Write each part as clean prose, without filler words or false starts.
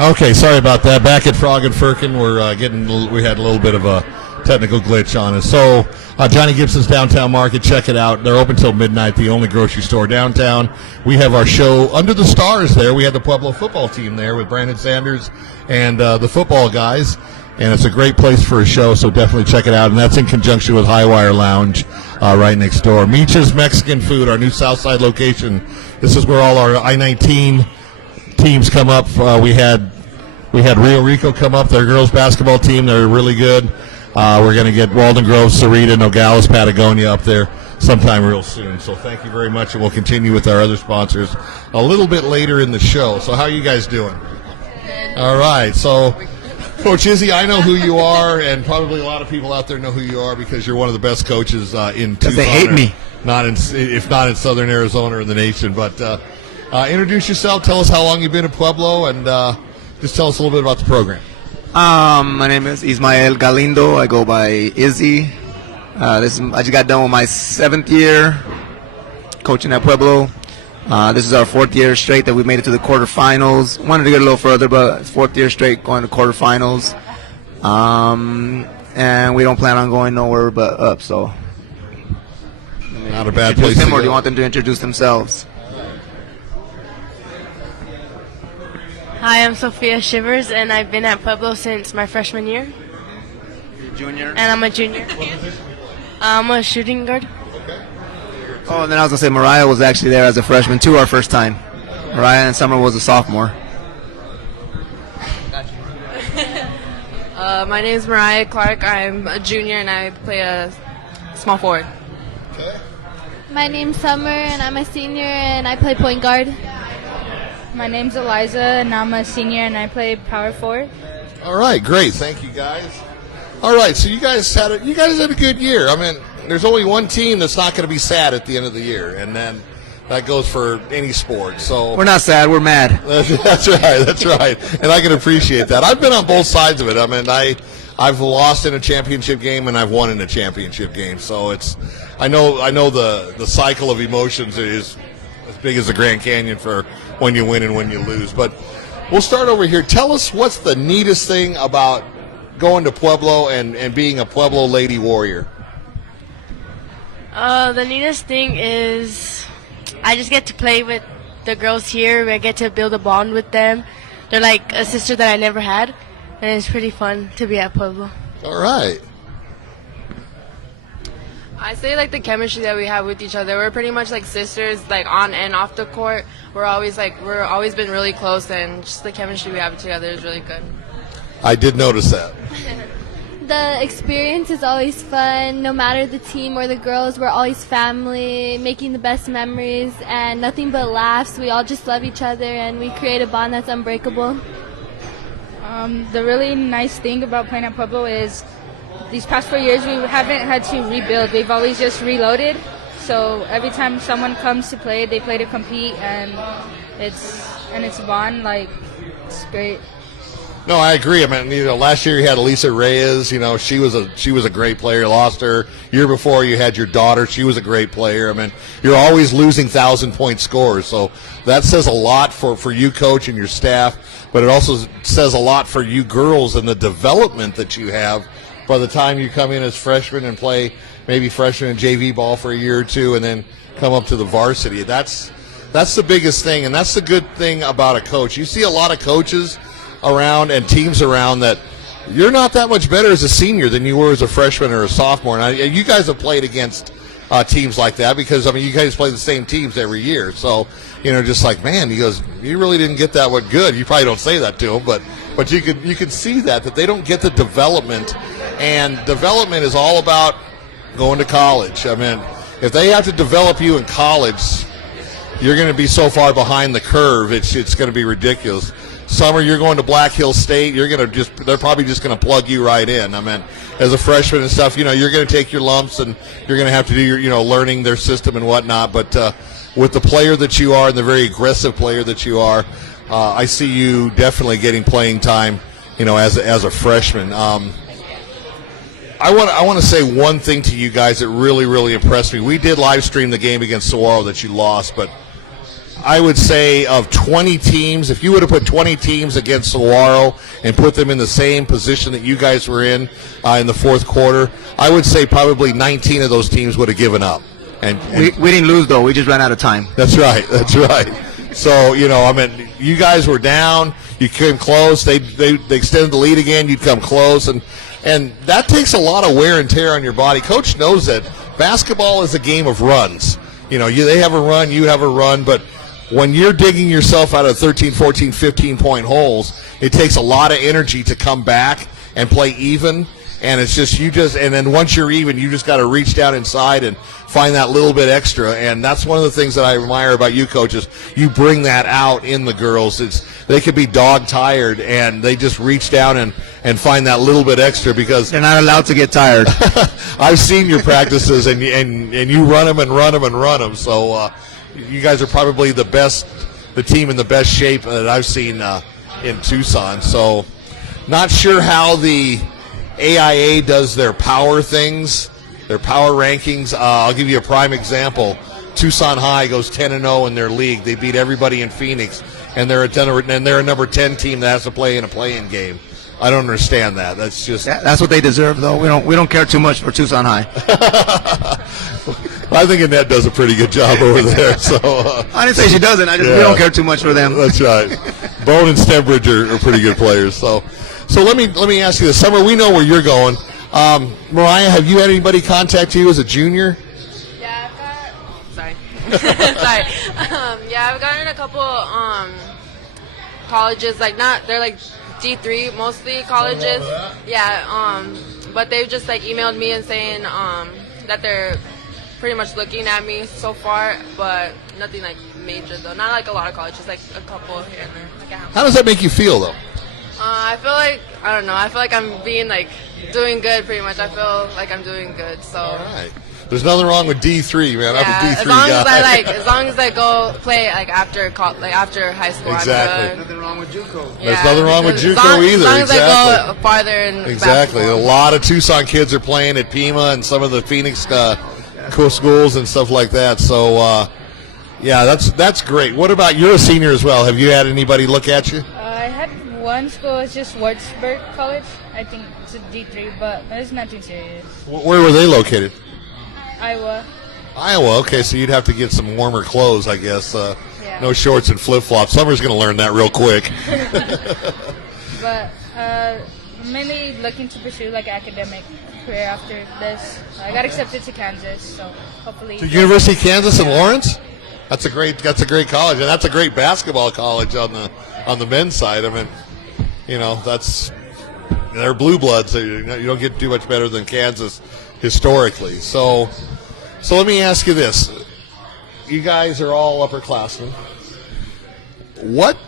Okay, sorry about that. Back at Frog and Firkin, we had a little bit of a technical glitch on us. So Johnny Gibson's Downtown Market, check it out. They're open till midnight, the only grocery store downtown. We have our show Under the Stars there. We had the Pueblo football team there with Brandon Sanders and the football guys. And it's a great place for a show, so definitely check it out. And that's in conjunction with Highwire Lounge right next door. Meech's Mexican Food, our new Southside location. This is where all our I-19 teams come up. We had Rio Rico come up, their girls basketball team. They're really good. We're going to get Walden Grove, Sarita, Nogales, Patagonia up there sometime real soon. So thank you very much, and we'll continue with our other sponsors a little bit later in the show. So how are you guys doing? All right. So, Coach Izzy, I know who you are, and probably a lot of people out there know who you are because you're one of the best coaches in Tucson. They hate me. If not in Southern Arizona or in the nation. But introduce yourself. Tell us how long you've been in Pueblo, and just tell us a little bit about the program. My name is Ismael Galindo. I go by Izzy. I just got done with my 7th year coaching at Pueblo. This is our 4th year straight that we made it to the quarterfinals. Wanted to get a little further, but it's 4th year straight going to quarterfinals. And we don't plan on going nowhere but up. So, not a bad place to go. Or do you want them to introduce themselves? Hi, I'm Sophia Shivers, and I've been at Pueblo since my freshman year. You're a junior? And I'm a junior. I'm a shooting guard. Oh, and then I was going to say Mariah was actually there as a freshman, too, our first time. Mariah and Summer was a sophomore. My name is Mariah Clark. I'm a junior, and I play a small forward. Okay. My name's Summer, and I'm a senior, and I play point guard. My name's Eliza, and I'm a senior, and I play power forward. All right, great. Thank you, guys. All right, so you guys had a good year. I mean, there's only one team that's not going to be sad at the end of the year, and then that goes for any sport. So we're not sad, we're mad. That's right. And I can appreciate that. I've been on both sides of it. I mean, I've lost in a championship game and I've won in a championship game. So I know the cycle of emotions is as big as the Grand Canyon for when you win and when you lose. But we'll start over here. Tell us what's the neatest thing about going to Pueblo and being a Pueblo Lady Warrior. The neatest thing is I just get to play with the girls here. I get to build a bond with them. They're like a sister that I never had, and it's pretty fun to be at Pueblo. All right. I say like the chemistry that we have with each other. We're pretty much like sisters, like on and off the court. We're always been really close, and just the chemistry we have together is really good. I did notice that. The experience is always fun. No matter the team or the girls, we're always family, making the best memories, and nothing but laughs. We all just love each other, and we create a bond that's unbreakable. The really nice thing about playing at Pueblo is these past 4 years we haven't had to rebuild. We've always just reloaded. So every time someone comes to play, they play to compete, and it's a bond. Like, it's great. No, I agree. I mean, last year you had Elisa Reyes. She was a great player. Lost her. Year before you had your daughter. She was a great player. I mean, you're always losing 1,000-point scores. So that says a lot for you, coach, and your staff. But it also says a lot for you girls and the development that you have by the time you come in as freshmen and play maybe freshman and JV ball for a year or two, and then come up to the varsity. That's the biggest thing, and that's the good thing about a coach. You see a lot of coaches around and teams around that you're not that much better as a senior than you were as a freshman or a sophomore. And you guys have played against teams like that because, you guys play the same teams every year. So, just like, man, he goes, you really didn't get that one good. You probably don't say that to him, but you could see that they don't get the development. And development is all about going to college. I mean, if they have to develop you in college, you're going to be so far behind the curve, it's going to be ridiculous. Summer, you're going to Black Hill State. They're probably just going to plug you right in. I mean, as a freshman and stuff, you're going to take your lumps and you're going to have to do your, learning their system and whatnot. But with the player that you are and the very aggressive player that you are, I see you definitely getting playing time, as a freshman. I want to say one thing to you guys that really, really impressed me. We did live stream the game against Saguaro that you lost, but I would say of 20 teams, if you would have put 20 teams against Saguaro and put them in the same position that you guys were in the fourth quarter, I would say probably 19 of those teams would have given up. And We didn't lose, though. We just ran out of time. That's right. That's right. So, I mean, you guys were down. You came close. They extended the lead again. You'd come close. And that takes a lot of wear and tear on your body. Coach knows that basketball is a game of runs. They have a run, you have a run, but when you're digging yourself out of 13, 14, 15-point holes, it takes a lot of energy to come back and play even. And it's just and then once you're even, you just got to reach down inside and find that little bit extra. And that's one of the things that I admire about you coaches. You bring that out in the girls. They could be dog tired, and they just reach down and find that little bit extra because they're not allowed to get tired. I've seen your practices, and you run them and run them and run them. So you guys are probably the team in the best shape that I've seen in Tucson. So not sure how the AIA does their power things, their power rankings. I'll give you a prime example. Tucson High goes 10-0 in their league. They beat everybody in Phoenix, and they're a number 10 team that has to play in a play-in game. I don't understand that. That's just that's what they deserve, though. We don't care too much for Tucson High. I think Annette does a pretty good job over there. So I didn't say she doesn't. We don't care too much for them. That's right. Bone and Stembridge are pretty good players. So let me ask you this. Summer, we know where you're going. Mariah, have you had anybody contact you as a junior? Yeah, sorry. I've gotten a couple colleges, they're like D3 mostly colleges. Yeah, but they've just emailed me and saying that they're pretty much looking at me so far, but nothing major though. Not a lot of colleges, a couple here and there. How does that make you feel though? I feel I don't know. I feel I'm being doing good pretty much. I feel like I'm doing good. So. All right. There's nothing wrong with D3, man. Yeah, I'm a D3 as long guy. as I go play after high school. Exactly. I'm good. Nothing wrong with JUCO. Yeah, There's nothing wrong with JUCO either. As long as exactly. I go farther in Exactly. basketball. A lot of Tucson kids are playing at Pima and some of the Phoenix cool schools and stuff like that. So, that's great. What about you're a senior as well? Have you had anybody look at you? I had one school, it's just Wartburg College. I think it's a D3, but it's nothing serious. Where were they located? Iowa. Iowa. Okay, so you'd have to get some warmer clothes, I guess. Yeah. No shorts and flip-flops. Summer's going to learn that real quick. But mainly looking to pursue academic career after this. I got accepted to Kansas, so hopefully. To University of Kansas in Lawrence? That's a great college, and that's a great basketball college on the men's side. I mean, they're blue bloods. So you don't get too much better than Kansas historically. So let me ask you this: you guys are all upperclassmen. What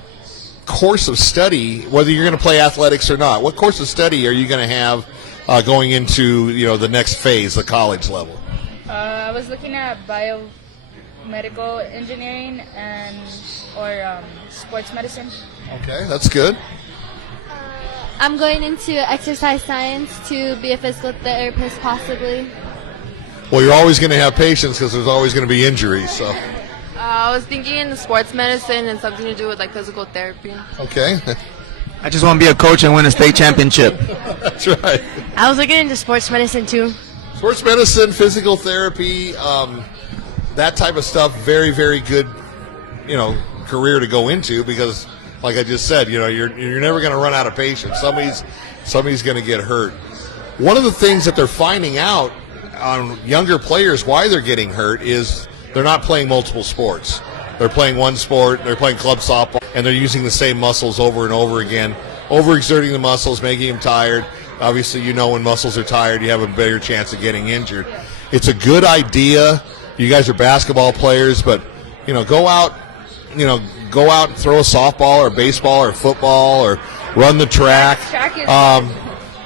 course of study, whether you're going to play athletics or not, what course of study are you going to have going into the next phase, the college level? I was looking at biomedical engineering or sports medicine. Okay, that's good. I'm going into exercise science to be a physical therapist, possibly. Well, you're always going to have patients because there's always going to be injuries. So. I was thinking sports medicine and something to do with physical therapy. Okay. I just want to be a coach and win a state championship. That's right. I was looking into sports medicine too. Sports medicine, physical therapy, that type of stuff. Very, very good, career to go into because, like I just said, you're never going to run out of patients. Somebody's going to get hurt. One of the things that they're finding out on younger players why they're getting hurt is they're not playing multiple sports. They're playing one sport, they're playing club softball, and they're using the same muscles over and over again, overexerting the muscles, making them tired. Obviously, when muscles are tired, you have a better chance of getting injured. It's a good idea. You guys are basketball players, but, go out and throw a softball or baseball or football or run the track. Track is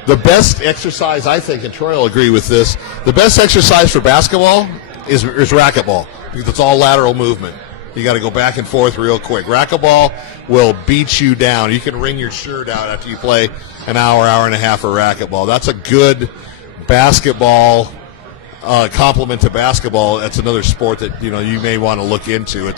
The best exercise, I think, and Troy will agree with this, the best exercise for basketball is racquetball because it's all lateral movement. You got to go back and forth real quick. Racquetball will beat you down. You can wring your shirt out after you play an hour and a half of racquetball. That's a good basketball complement to basketball. That's another sport that you may want to look into.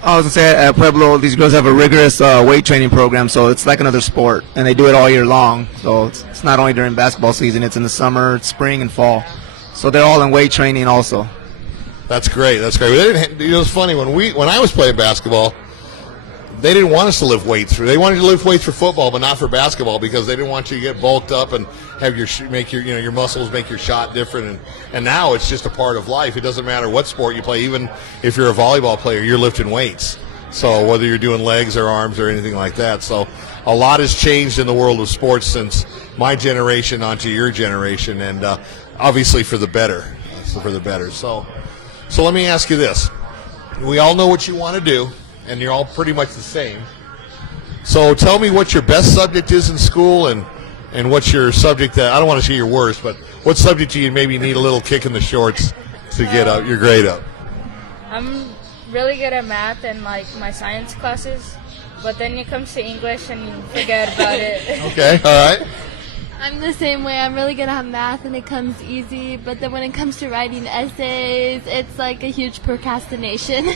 I was gonna say at Pueblo, these girls have a rigorous weight training program, so it's like another sport, and they do it all year long. So it's not only during basketball season; it's in the summer, spring, and fall. So they're all in weight training also. That's great. That's great. It was funny when I was playing basketball. They didn't want us to lift weights. They wanted you to lift weights for football, but not for basketball, because they didn't want you to get bulked up and have your muscles make your shot different. And now it's just a part of life. It doesn't matter what sport you play. Even if you're a volleyball player, you're lifting weights. So whether you're doing legs or arms or anything like that. So a lot has changed in the world of sports since my generation onto your generation, and obviously for the better. So let me ask you this: we all know what you want to do, and you're all pretty much the same. So tell me what your best subject is in school, and what's your subject that, I don't want to say your worst, but what subject do you maybe need a little kick in the shorts to get your grade up? I'm really good at math and like my science classes, but then it comes to English and you forget about it. Okay, all right. I'm the same way. I'm really good at math and it comes easy, but then when it comes to writing essays, it's like a huge procrastination.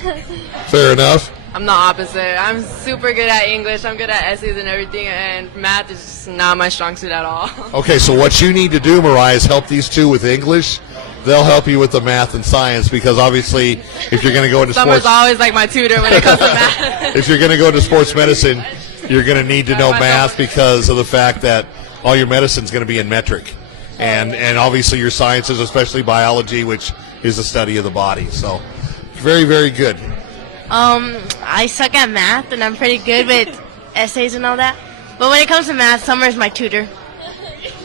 Fair enough. I'm the opposite. I'm super good at English. I'm good at essays and everything, and math is just not my strong suit at all. Okay, so what you need to do, Mariah, is help these two with English. They'll help you with the math and science, because obviously if you're going to go into Summer's sports, always like my tutor when it comes to math. if you're going to go into sports medicine, you're going to need to know math because of the fact that all your medicine's going to be in metric. And obviously your sciences, especially biology, which is the study of the body. So very, very good. I suck at math, and I'm pretty good with essays and all that. But when it comes to math, Summer's my tutor.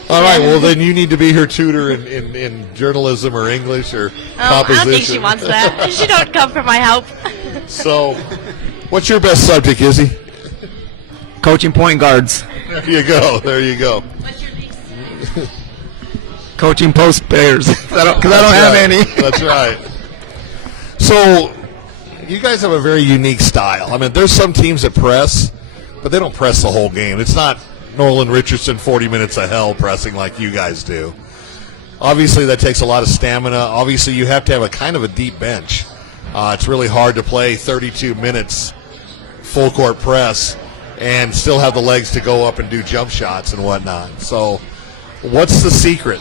All right, well, then you need to be her tutor in journalism or English or composition. I don't think she wants that. She don't come for my help. So what's your best subject, Izzy? Coaching point guards. There you go. There you go. What's your least? Coaching post players. Because I don't have any. That's right. So you guys have a very unique style. I mean, there's some teams that press, but they don't press the whole game. It's not Nolan Richardson 40 minutes of hell pressing like you guys do. Obviously, that takes a lot of stamina. Obviously, you have to have a kind of a deep bench. It's really hard to play 32 minutes full court press and still have the legs to go up and do jump shots and whatnot. So what's the secret?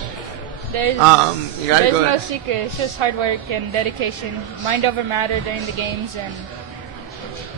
There's no secret. It's just hard work and dedication. Mind over matter during the games, and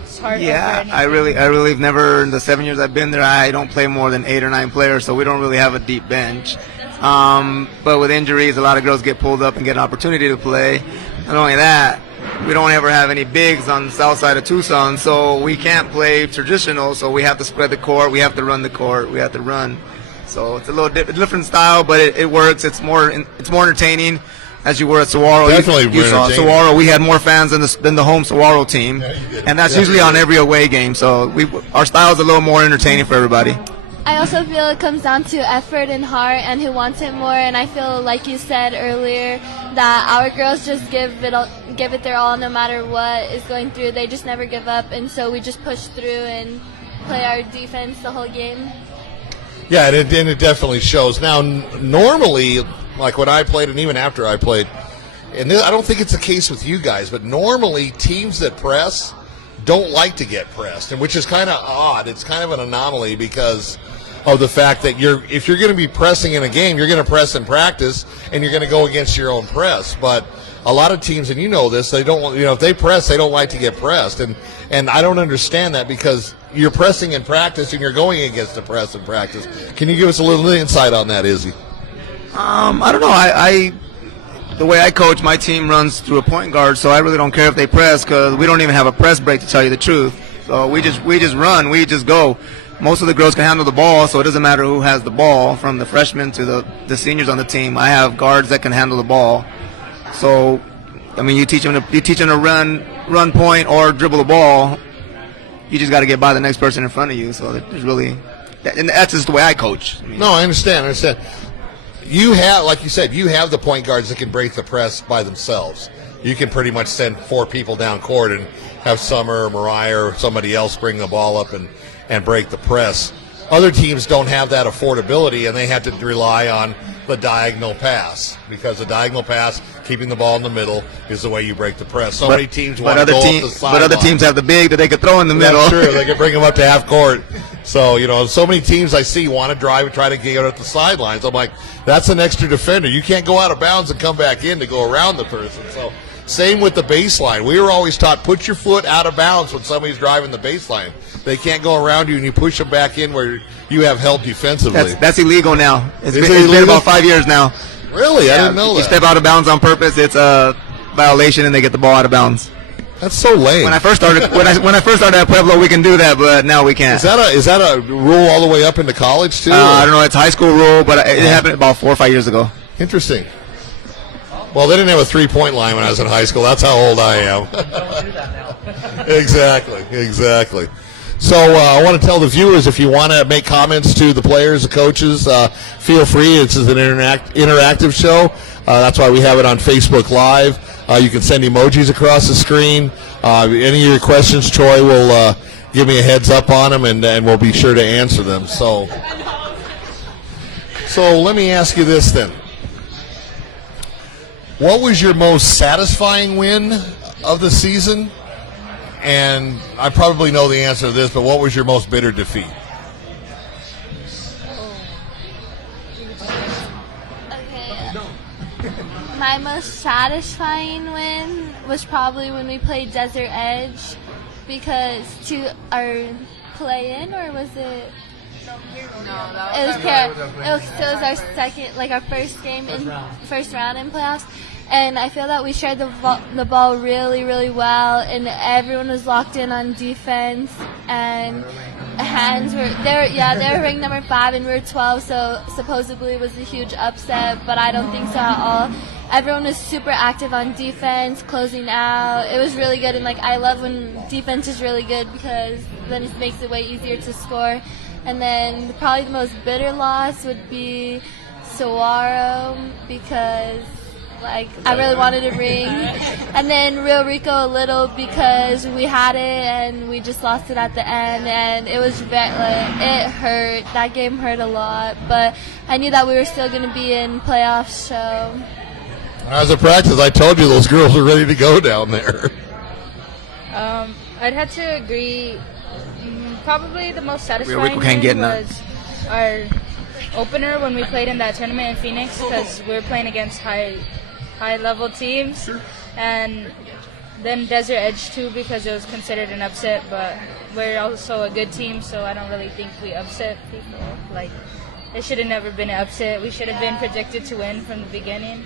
it's hard. Yeah, I really have never, in the 7 years I've been there, I don't play more than 8 or 9 players, so we don't really have a deep bench. But with injuries, a lot of girls get pulled up and get an opportunity to play. Not only that, we don't ever have any bigs on the south side of Tucson, so we can't play traditional, so we have to spread the court, we have to run the court, we have to run. So it's a little different style, but it works. It's more entertaining. As you were at Saguaro, Definitely you saw entertaining. Saguaro. We had more fans than the home Saguaro team, and that's usually on every away game. So our style is a little more entertaining for everybody. I also feel it comes down to effort and heart and who wants it more. And I feel, like you said earlier, that our girls just give it their all no matter what is going through. They just never give up, and so we just push through and play our defense the whole game. Yeah, and it definitely shows. Now, normally, like when I played and even after I played, and I don't think it's the case with you guys, but normally teams that press don't like to get pressed, and which is kind of odd. It's kind of an anomaly because of the fact that if you're going to be pressing in a game, you're going to press in practice, and you're going to go against your own press. But a lot of teams, and you know this, they don't. If they press, they don't like to get pressed, and I don't understand that because you're pressing in practice and you're going against the press in practice. Can you give us a little insight on that, Izzy? I don't know. The way I coach, my team runs through a point guard, so I really don't care if they press because we don't even have a press break, to tell you the truth. So we just run, we just go. Most of the girls can handle the ball, so it doesn't matter who has the ball, from the freshmen to the seniors on the team. I have guards that can handle the ball. So, I mean, you teach them to run point or dribble the ball. You just got to get by the next person in front of you. So there's really, and that's just the way I coach. No, I understand. You have, like you said, you have the point guards that can break the press by themselves. You can pretty much send 4 people down court and have Summer or Mariah or somebody else bring the ball up and break the press. other teams don't have that affordability, and they have to rely on the diagonal pass, because the diagonal pass, keeping the ball in the middle, is the way you break the press. So many teams want to go up the sideline. But other teams have the big that they could throw in the middle. That's true. They can bring them up to half court. So, so many teams I see want to drive and try to get at the sidelines. I'm like, that's an extra defender. You can't go out of bounds and come back in to go around the person. So, same with the baseline. We were always taught, put your foot out of bounds when somebody's driving the baseline. They can't go around you, and you push them back in where you have help defensively. That's illegal now. It's Is been, it it's been illegal? about 5 years now. Really? I didn't know You that. step out of bounds on purpose, it's a violation, and they get the ball out of bounds. That's so lame. When I first started, when I first started at Pueblo, we can do that, but now we can't. Is that a rule all the way up into college too? I don't know. It's high school rule, but it happened about 4 or 5 years ago. Interesting. Well, they didn't have a 3-point line when I was in high school. That's how old I am. Exactly. So I want to tell the viewers, if you want to make comments to the players, the coaches, feel free. This is an interactive show. That's why we have it on Facebook Live. You can send emojis across the screen. Any of your questions, Troy will give me a heads up on them, and we'll be sure to answer them. So let me ask you this then. What was your most satisfying win of the season? And I probably know the answer to this, but what was your most bitter defeat? Okay. My most satisfying win was probably when we played Desert Edge, because to our play-in, or was it? It was our second, like our first game in first round in playoffs, and I feel that we shared the ball really, really well, and everyone was locked in on defense, and hands were they were ranked number 5 and we were 12, so supposedly it was a huge upset, but I don't think so at all. Everyone was super active on defense, closing out. It was really good, and I love when defense is really good, because then it makes it way easier to score. And then probably the most bitter loss would be Saguaro, because I really wanted a ring. And then Rio Rico a little, because we had it and we just lost it at the end, and it was it hurt. That game hurt a lot, but I knew that we were still going to be in playoffs. So as a practice, I told you those girls were ready to go down there. I'd have to agree. Probably the most satisfying was our opener when we played in that tournament in Phoenix, because we were playing against high-level teams, and then Desert Edge too, because it was considered an upset, but we're also a good team, so I don't really think we upset people. It should have never been an upset. We should have been predicted to win from the beginning.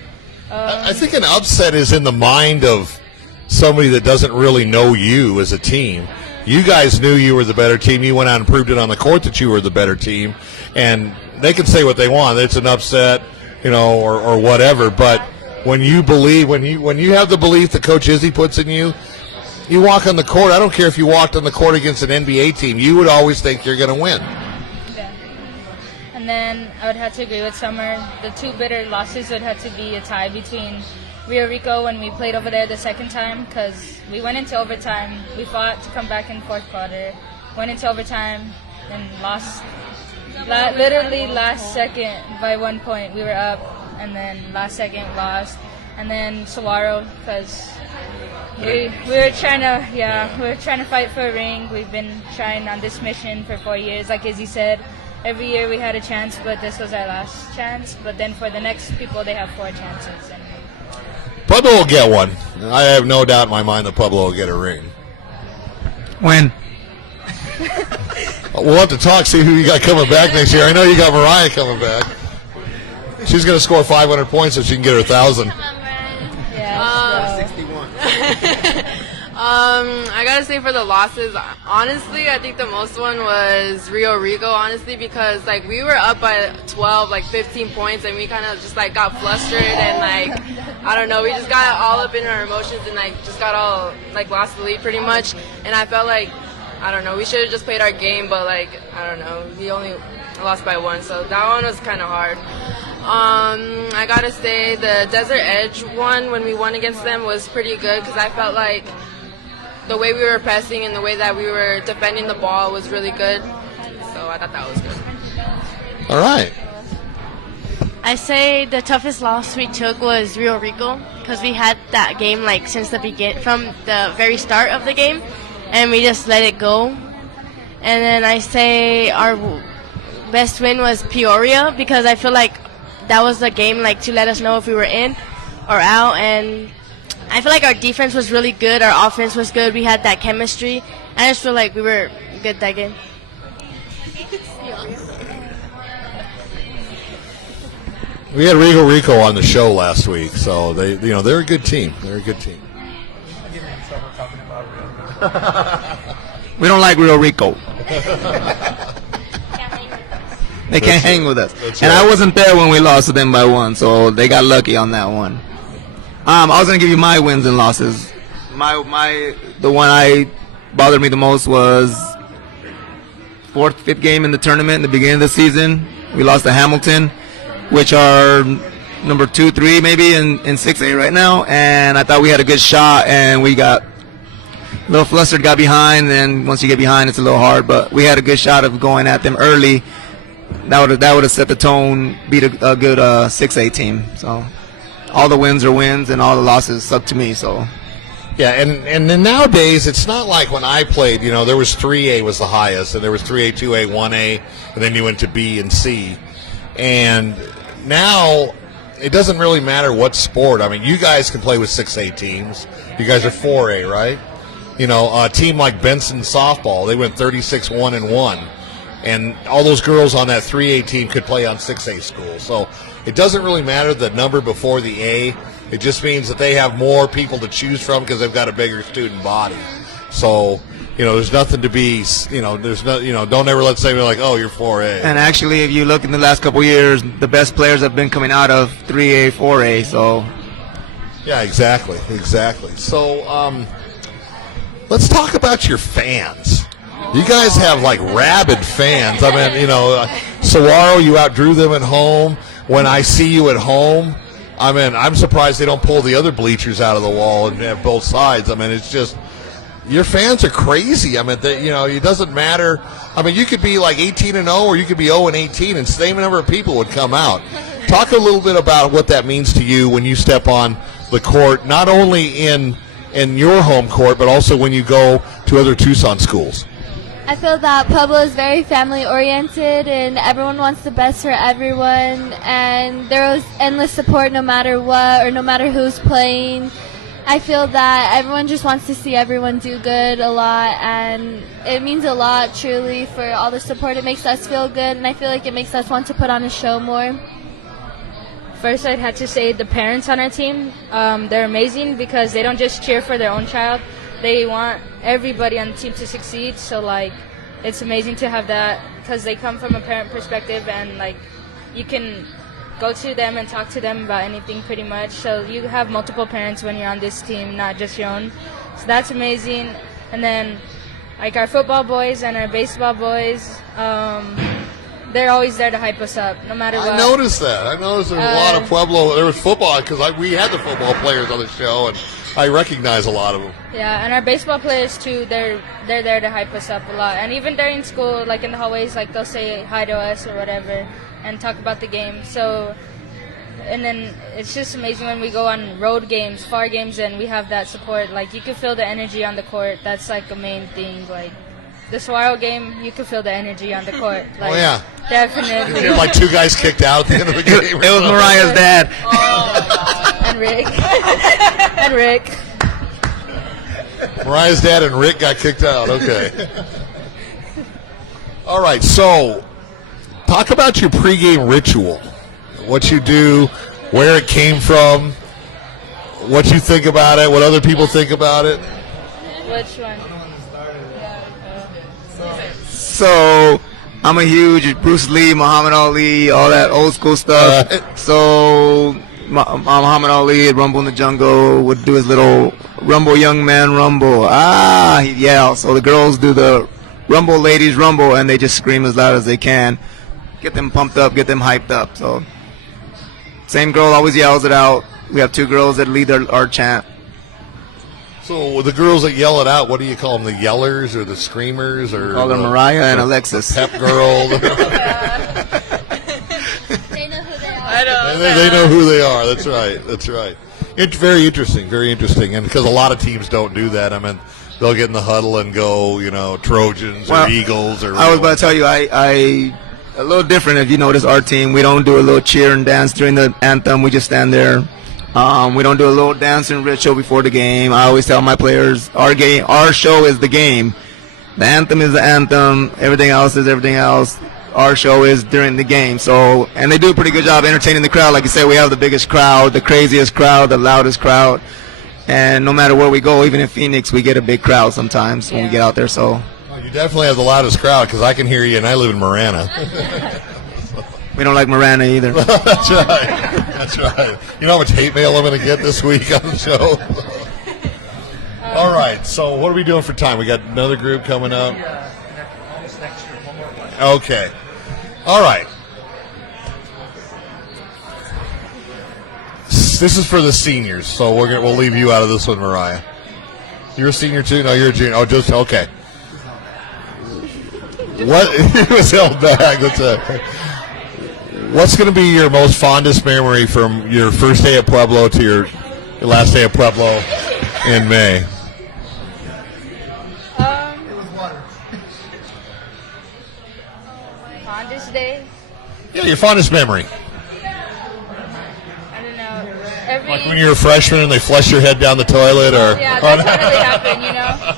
I think an upset is in the mind of somebody that doesn't really know you as a team. You guys knew you were the better team. You went out and proved it on the court that you were the better team. And they can say what they want. It's an upset, or whatever. But when you believe, when you have the belief that Coach Izzy puts in you, you walk on the court. I don't care if you walked on the court against an NBA team. You would always think you're going to win. Yeah. And then I would have to agree with Summer. The 2 bitter losses would have to be a tie between Rio Rico when we played over there the second time, because we went into overtime. We fought to come back in fourth quarter, went into overtime, and lost. Literally last second by 1 point. We were up, and then last second lost. And then Saguaro, because we were trying to fight for a ring. We've been trying on this mission for 4 years, like Izzy said. Every year we had a chance, but this was our last chance. But then for the next people, they have 4 chances. And Pueblo will get one. I have no doubt in my mind that Pueblo will get a ring. When? We'll have to talk, see who you got coming back next year. I know you got Mariah coming back. She's going to score 500 points so she can get her 1,000. yeah, 61. I gotta say for the losses, honestly, I think the most one was Rio Rico, honestly, because we were up by 12, 15 points, and we kind of just got flustered, and I don't know, we just got all up in our emotions, and just got all lost the lead pretty much. And I felt I don't know, we should have just played our game, but I don't know, we only lost by 1, so that one was kind of hard. I gotta say the Desert Edge one, when we won against them, was pretty good, because I felt the way we were pressing and the way that we were defending the ball was really good. So so I thought that was good. All right. I say the toughest loss we took was Rio Rico because we had that game like since from the very start of the game, and we just let it go. And then I say our best win was Peoria because I feel like that was the game like to let us know if we were in or out. And I feel like our defense was really good, our offense was good, we had that chemistry. I just feel like we were good that game. We had Rigo Rico on the show last week, so they're a good team. They're a good team. We don't like Rio Rico. They can't hang with us. That's and right. I wasn't there when we lost to them by 1, so they got lucky on that one. I was gonna give you my wins and losses. The one I bothered me the most was 4th, 5th game in the tournament in the beginning of the season. We lost to Hamilton, which are number 2, 3 maybe in 6A right now. And I thought we had a good shot, and we got a little flustered, got behind. And once you get behind, it's a little hard. But we had a good shot of going at them early. That would have set the tone, beat a good 6A team. So all the wins are wins, and all the losses suck to me. So. Yeah, and then nowadays it's not like when I played. There was 3A was the highest, and there was 3A, 2A, 1A, and then you went to B and C. And now it doesn't really matter what sport. I mean, you guys can play with 6A teams. You guys are 4A, right? A team like Benson softball, they went 36-1-1, and all those girls on that 3A team could play on 6A schools. So it doesn't really matter the number before the A. It just means that they have more people to choose from because they've got a bigger student body. So, there's nothing to be, there's no, don't ever let's say like, oh, you're 4A. And actually, if you look in the last couple of years, the best players have been coming out of 3A, 4A. So. Yeah, exactly. So, let's talk about your fans. You guys have like rabid fans. I mean, Saguaro, you outdrew them at home. When I see you at home, I mean, I'm surprised they don't pull the other bleachers out of the wall and have both sides. I mean, it's just your fans are crazy. I mean, it doesn't matter. I mean, you could be like 18-0 or you could be 0-18, and the same number of people would come out. Talk a little bit about what that means to you when you step on the court, not only in your home court, but also when you go to other Tucson schools. I feel that Pueblo is very family oriented and everyone wants the best for everyone, and there is endless support no matter what or no matter who's playing. I feel that everyone just wants to see everyone do good a lot, and it means a lot truly for all the support. It makes us feel good, and I feel like it makes us want to put on a show more. First, I'd have to say the parents on our team, they're amazing because they don't just cheer for their own child. They want everybody on the team to succeed. So, it's amazing to have that because they come from a parent perspective, and, you can go to them and talk to them about anything pretty much. So you have multiple parents when you're on this team, not just your own. So that's amazing. And then, our football boys and our baseball boys, they're always there to hype us up, no matter what. I noticed that. There's a lot of Pueblo. There was football because we had the football players on the show, and I recognize a lot of them. Yeah, and our baseball players too. They're there to hype us up a lot, and even during school, in the hallways, they'll say hi to us or whatever, and talk about the game. So, and then it's just amazing when we go on road games, far games, and we have that support. You can feel the energy on the court. That's a main thing. The Saguaro game, you can feel the energy on the court. Oh yeah, definitely. You had 2 guys kicked out at the end of the game. It was Mariah's dad. And Rick. And Rick. Mariah's dad and Rick got kicked out. Okay. All right, so talk about your pregame ritual. What you do, where it came from, what you think about it, what other people think about it. Which one? So I'm a huge Bruce Lee, Muhammad Ali, all that old school stuff. So Muhammad Ali at Rumble in the Jungle would do his little Rumble Young Man Rumble. He'd yell. So the girls do the Rumble Ladies Rumble, and they just scream as loud as they can. Get them pumped up, get them hyped up. So same girl always yells it out. We have 2 girls that lead our chant. So the girls that yell it out, what do you call them? The yellers or the screamers or Call them Mariah and Alexis. pep girl? They know who they are. They know who they are. That's right. That's right. It's very interesting. Very interesting. And because a lot of teams don't do that. I mean, they'll get in the huddle and go, Trojans or Eagles or. I was about to tell you, I a little different. If you notice, our team, we don't do a little cheer and dance during the anthem. We just stand there. We don't do a little dance and ritual before the game. I always tell my players, our show is the game. The anthem is the anthem. Everything else is everything else. Our show is during the game. So, and they do a pretty good job entertaining the crowd. Like you said, we have the biggest crowd, the craziest crowd, the loudest crowd. And no matter where we go, even in Phoenix, we get a big crowd sometimes when we get out there. So You definitely have the loudest crowd because I can hear you, and I live in Marana. we don't like Marana either. That's right. That's right. You know how much hate mail I'm going to get this week on the show? All right. So what are we doing for time? We got another group coming up. Okay. All right. This is for the seniors, so we'll leave you out of this one, Mariah. You're a senior too? No, you're a junior. Oh, just okay. What he was held back? What's going to be your most fondest memory from your first day at Pueblo to your last day at Pueblo in May? Fondest day? Yeah, your fondest memory. I don't know. Like when you're a freshman and they flush your head down the toilet, or Yeah, that totally happened, you know.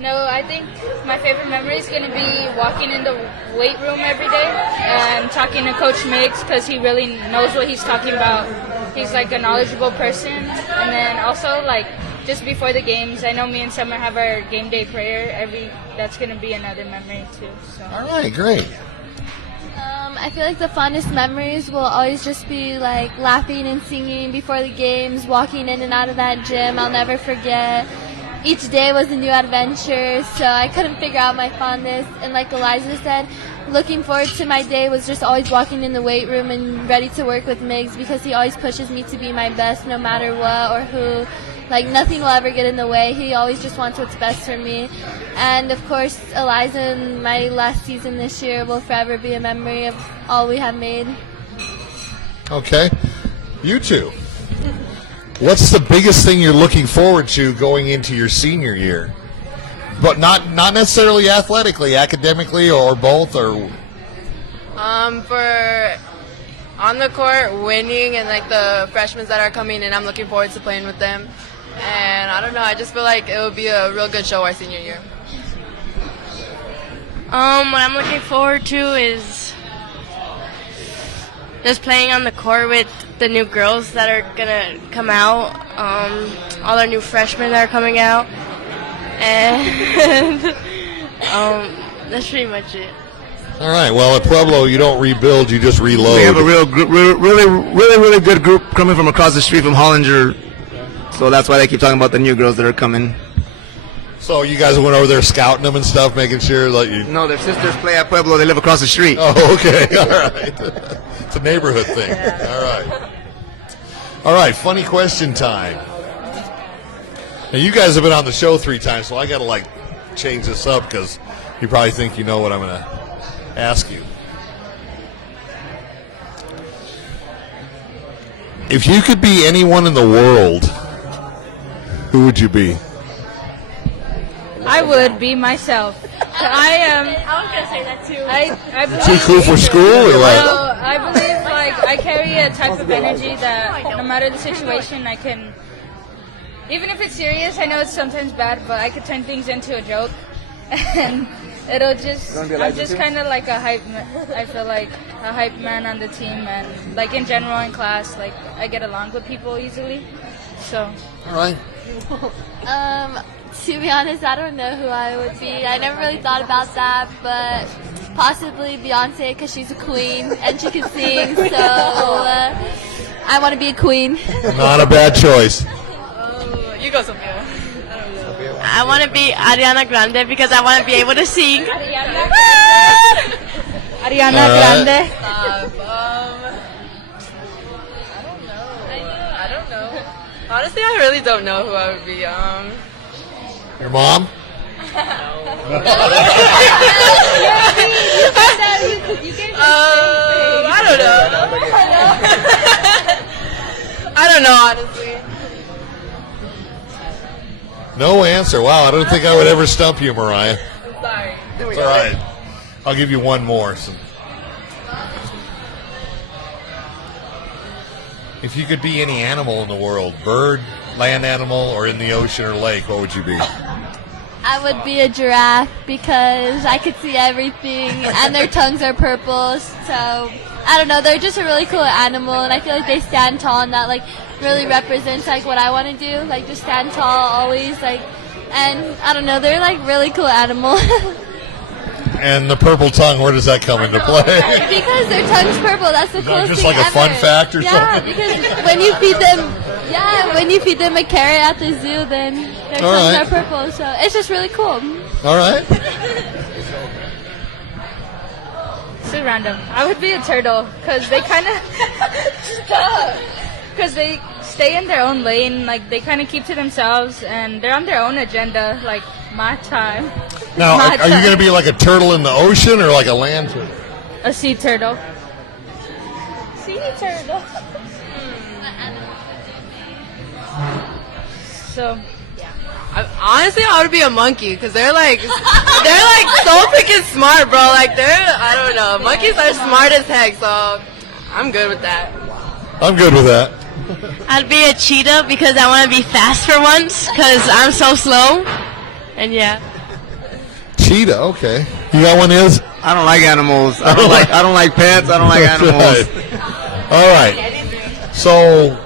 No, I think my favorite memory is going to be walking in the weight room every day and talking to Coach Miggs because he really knows what he's talking about. He's like a knowledgeable person. And then also like just before the games, I know me and Summer have our game day prayer. That's going to be another memory too. So. All right, great. I feel like the fondest memories will always just be like laughing and singing before the games, walking in and out of that gym. I'll never forget. Each day was a new adventure, so I couldn't figure out my fondest. And like Eliza said, looking forward to my day was just always walking in the weight room and ready to work with Miggs because he always pushes me to be my best no matter what or who. Like nothing will ever get in the way. He always just wants what's best for me. And of course, Eliza and my last season this year will forever be a memory of all we have made. Okay. You two. What's the biggest thing you're looking forward to going into your senior year? But not necessarily athletically, academically, or both, or For on the court, winning, and like the freshmen that are coming in, I'm looking forward to playing with them. And I don't know, I just feel like it will be a real good show our senior year. What I'm looking forward to is just playing on the court with the new girls that are gonna come out, all our new freshmen that are coming out, and that's pretty much it. all right. Well, at Pueblo, you don't rebuild; you just reload. We have a really good group coming from across the street from Hollinger. So that's why they keep talking about the new girls that are coming. So you guys went over there scouting them and stuff, making sure that you. No, their sisters play at Pueblo. They live across the street. Oh, okay. All right. It's a neighborhood thing. All right. All right. Funny question time. Now you guys have been on the show 3 times, so I got to change this up because you probably think you know what I'm going to ask you. If you could be anyone in the world, who would you be? I would be myself. I am. I was gonna say that too. I believe, Too cool for school, or what? No, I believe I carry a type of energy that no matter the situation, I can. Even if it's serious, I know it's sometimes bad, but I could turn things into a joke, and it'll just. I'm just kind of like a hype. I feel like a hype man on the team, and like in general in class, like I get along with people easily. So. All right. To be honest, I don't know who I would be. I never really thought about that, but possibly Beyonce because she's a queen and she can sing. So I want to be a queen. Not a bad choice. You go, Sophia. I want to be Ariana Grande because I want to be able to sing. Ariana Grande. I don't know. Honestly, I really don't know who I would be. Your mom? I don't know. I don't know, honestly. No answer. Wow, I don't think I would ever stump you, Mariah. I'm sorry. It's all right. I'll give you one more. So. If you could be any animal in the world, bird, land animal, or in the ocean or lake, what would you be? I would be a giraffe because I could see everything and their tongues are purple. So, I don't know, they're just a really cool animal and I feel like they stand tall and that like really represents like what I want to do. Like just stand tall always like, and I don't know, they're like really cool animal. And the purple tongue, where does that come into play? Because their tongue's purple, that's the coolest Just thing like a fun ever. fact or yeah, something? because when you feed them a carrot at the zoo, then their All tongues right. are purple. So it's just really cool. All right. So random. I would be a turtle because they kind of because they stay in their own lane. Like they kind of keep to themselves and they're on their own agenda. Like my time. Now, My are you time. going to be like a turtle in the ocean or like a land turtle? A sea turtle. Sea turtle. So Honestly, I would be a monkey because they're like so freaking smart, bro. Like I don't know. Monkeys are smart as heck, so I'm good with that. I'm good with that. I'd be a cheetah because I want to be fast for once because I'm so slow. And yeah. Cheetah, okay. You got one, Iz? I don't like animals. I don't like pets. I don't like animals. All right. So,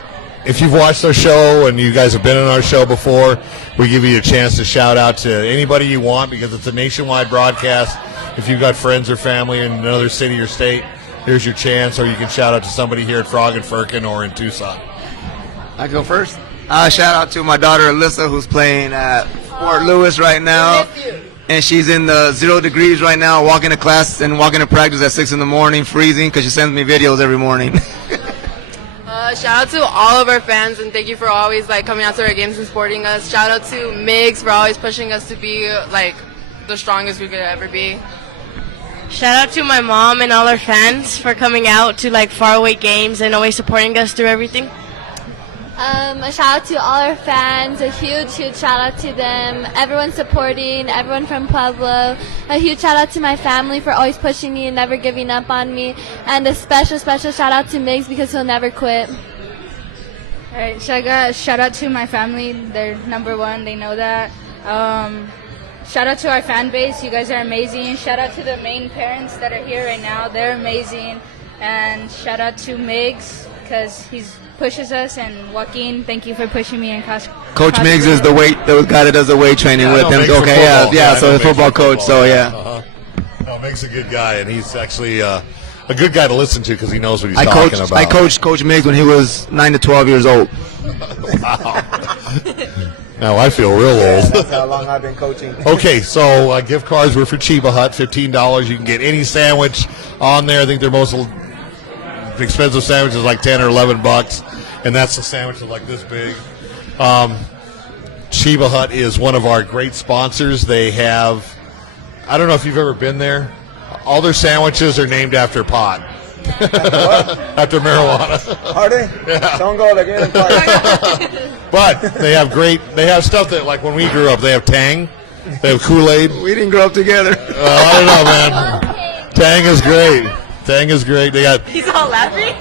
if you've watched our show and you guys have been on our show before, we give you a chance to shout out to anybody you want because it's a nationwide broadcast. If you've got friends or family in another city or state, here's your chance. Or you can shout out to somebody here at Frog and Firkin or in Tucson. I go first. Shout out to my daughter Alyssa, who's playing at Fort Lewis right now, and she's in the 0 degrees right now, walking to class and walking to practice at 6 in the morning, freezing, because she sends me videos every morning. Shout out to all of our fans and thank you for always like coming out to our games and supporting us. Shout out to Migs for always pushing us to be like the strongest we could ever be. Shout out to my mom and all our fans for coming out to like faraway games and always supporting us through everything. A shout out to all our fans, a huge shout out to them, everyone supporting, everyone from Pueblo. A huge shout out to my family for always pushing me and never giving up on me. And a special shout out to Migs because he'll never quit. all right, so I got shout out to my family. They're number one. They know that. Shout out to our fan base. You guys are amazing. Shout out to the main parents that are here right now. They're amazing. And shout out to Migs because he's pushes us, and Joaquin, thank you for pushing me in class. Coach Miggs is the guy that does the weight training with him. Miggs for Okay, football. yeah. I So know the Miggs football for coach. So yeah. No, Miggs a good guy, and he's actually a good guy to listen to because he knows what he's I talking about. coached Coach Miggs when he was 9 to 12 years old. Wow. Now I feel real old. That's how long I've been coaching. Okay, so gift cards were for Chiba Hut, $15. You can get any sandwich on there. I think their most expensive sandwich is like 10 or 11 bucks, and that's a sandwich that's like this big. Chiba Hut is one of our great sponsors. They have, I don't know if you've ever been there. All their sandwiches are named after pot. After marijuana. Are they? Yeah. Don't go again. But they have stuff that, like when we grew up, they have Tang, they have Kool-Aid. We didn't grow up together. I don't know, man. Tang is great. Tang is great. They got. He's all laughing.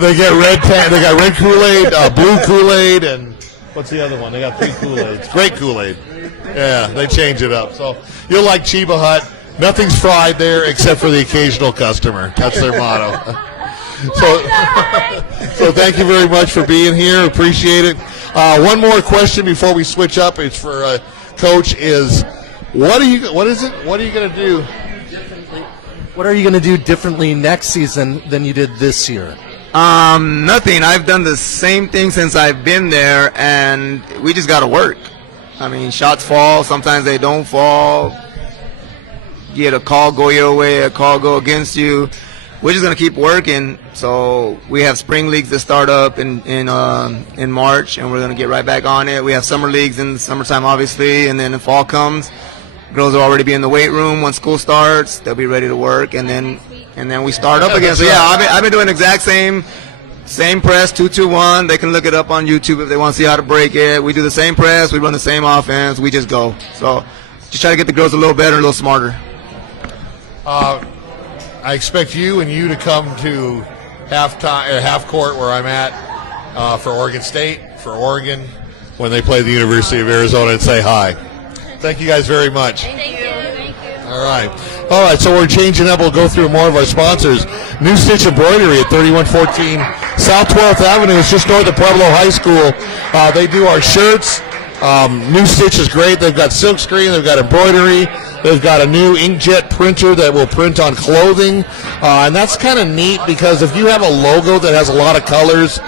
They get red Tang. They got red Kool-Aid, blue Kool-Aid, and what's the other one? They got 3 Kool-Aids. Great Kool-Aid. Yeah, they change it up. So you'll like Chiba Hut. Nothing's fried there except for the occasional customer. That's their motto. So thank you very much for being here. Appreciate it. One more question before we switch up. It's for Coach. What are you going to do? What are you going to do differently next season than you did this year? Nothing. I've done the same thing since I've been there, and we just got to work. I mean, shots fall. Sometimes they don't fall. You get a call go your way, a call go against you. we're just gonna keep working. So we have spring leagues that start up in March, and we're gonna get right back on it. We have summer leagues in the summertime, obviously, and then the fall comes. Girls will already be in the weight room when school starts. They'll be ready to work, and then we start up again. So yeah, I've been doing the exact same press, 2-2-1. They can look it up on YouTube if they want to see how to break it. We do the same press. We run the same offense. We just go. So just try to get the girls a little better, a little smarter. I expect you to come to half court where I'm at for Oregon State, for Oregon, when they play the University of Arizona, and say hi. Thank you guys very much. Thank you. All right. So we're changing up. We'll go through more of our sponsors. New Stitch Embroidery at 3114 South 12th Avenue. It's just north of Pueblo High School. They do our shirts. New Stitch is great. They've got silk screen. They've got embroidery. They've got a new inkjet printer that will print on clothing. And that's kind of neat because if you have a logo that has a lot of colors,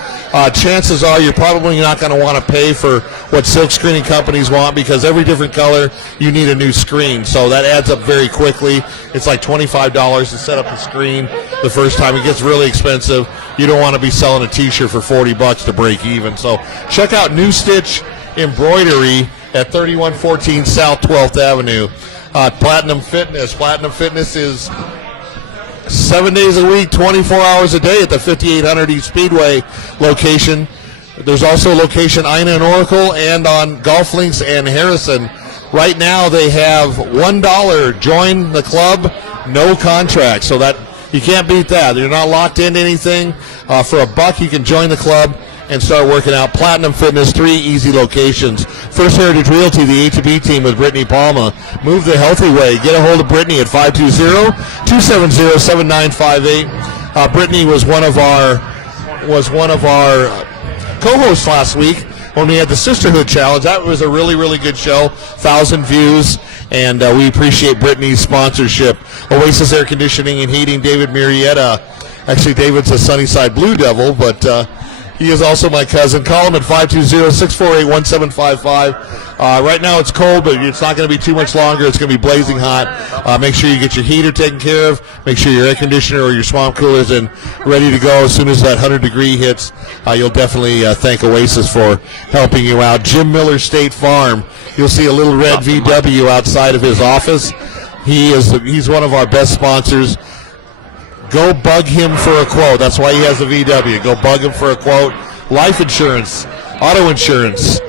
chances are you're probably not going to want to pay for what silk screening companies want because every different color you need a new screen. So that adds up very quickly. It's like $25 to set up the screen the first time. It gets really expensive. You don't want to be selling a t-shirt for $40 to break even. So check out New Stitch Embroidery at 3114 South 12th Avenue. Platinum Fitness. Platinum Fitness is 7 days a week, 24 hours a day at the 5800 East Speedway location. There's also a location Ina and Oracle and on Golf Links and Harrison. Right now they have $1. Join the club, no contract. So that you can't beat that. You're not locked into anything. For $1 you can join the club and start working out. Platinum Fitness, 3 easy locations. First Heritage Realty, the A2B team with Brittany Palma. Move the healthy way. Get a hold of Brittany at 520-270-7958. Brittany was one of our co-hosts last week when we had the Sisterhood Challenge. That was a really, really good show. 1,000 views. And we appreciate Brittany's sponsorship. Oasis Air Conditioning and Heating, David Murrieta. Actually, David's a Sunnyside Blue Devil, but he is also my cousin. Call him at 520-648-1755. Right now it's cold, but it's not going to be too much longer. It's going to be blazing hot. Make sure you get your heater taken care of. Make sure your air conditioner or your swamp cooler is ready to go. As soon as that 100-degree hits, you'll definitely thank Oasis for helping you out. Jim Miller State Farm. You'll see a little red VW outside of his office. He's one of our best sponsors. Go bug him for a quote. That's why he has the VW. Go bug him for a quote. Life insurance, auto insurance,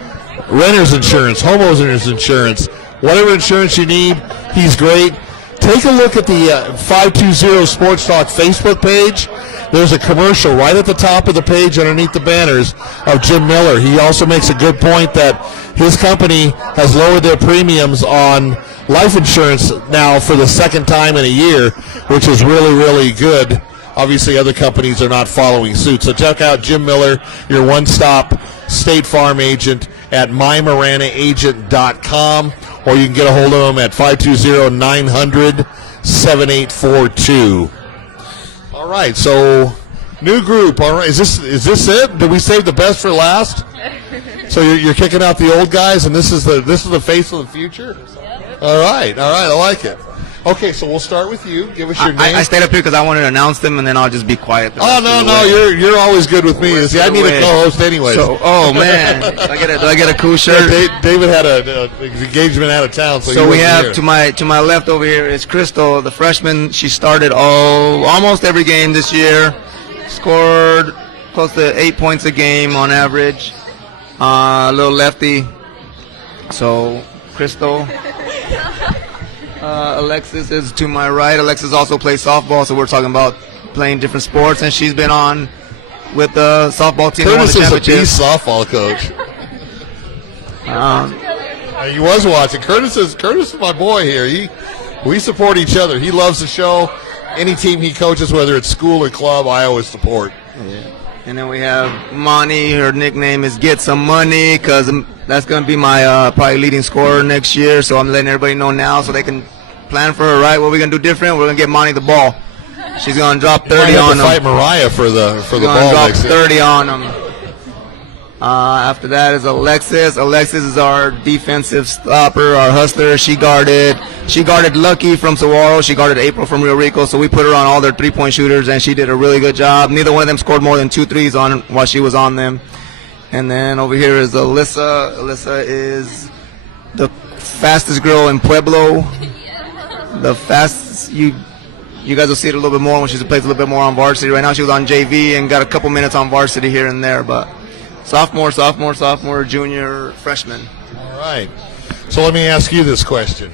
renter's insurance, homeowner's insurance, whatever insurance you need, he's great. Take a look at the 520 Sports Talk Facebook page. There's a commercial right at the top of the page underneath the banners of Jim Miller. He also makes a good point that his company has lowered their premiums on life insurance now for the second time in a year, which is really, really good. Obviously, other companies are not following suit. So check out Jim Miller, your one-stop State Farm agent at mymaranaagent.com, or you can get a hold of him at 520-900-7842. All right, so new group. All right, is this it? Did we save the best for last? So you're kicking out the old guys, and this is the face of the future? All right, I like it. Okay, so we'll start with you. Give us your name. I stayed up here because I wanted to announce them, and then I'll just be quiet. No, you're always good with me. See, I need a co-host anyway. So, oh man, do I get a cool shirt? Yeah, David had an engagement out of town, so we have here. To my left over here is Crystal, the freshman. She started almost every game this year. Scored close to 8 points a game on average. A little lefty. So Crystal. Alexis is to my right. Alexis also plays softball, so we're talking about playing different sports, and she's been on with the softball team. Curtis is a beast softball coach. He was watching. Curtis is my boy here. We support each other. He loves the show. Any team he coaches, whether it's school or club, I always support. Yeah. And then we have Monty. Her nickname is Get Some Money because that's going to be my probably leading scorer next year. So I'm letting everybody know now so they can plan for her, right? What we're going to do different, we're going to get Monty the ball. She's going to drop 30 on them. Fight Mariah for the ball. Drop 30 on them. After that is Alexis. Alexis is our defensive stopper, our hustler. She guarded Lucky from Saguaro. She guarded April from Rio Rico. So we put her on all their three-point shooters, and she did a really good job. Neither one of them scored more than 2 threes on while she was on them. And then over here is Alyssa. Alyssa is the fastest girl in Pueblo. The fastest. You guys will see it a little bit more when she plays a little bit more on varsity. Right now she was on JV and got a couple minutes on varsity here and there, but sophomore, junior, freshman. All right. So let me ask you this question.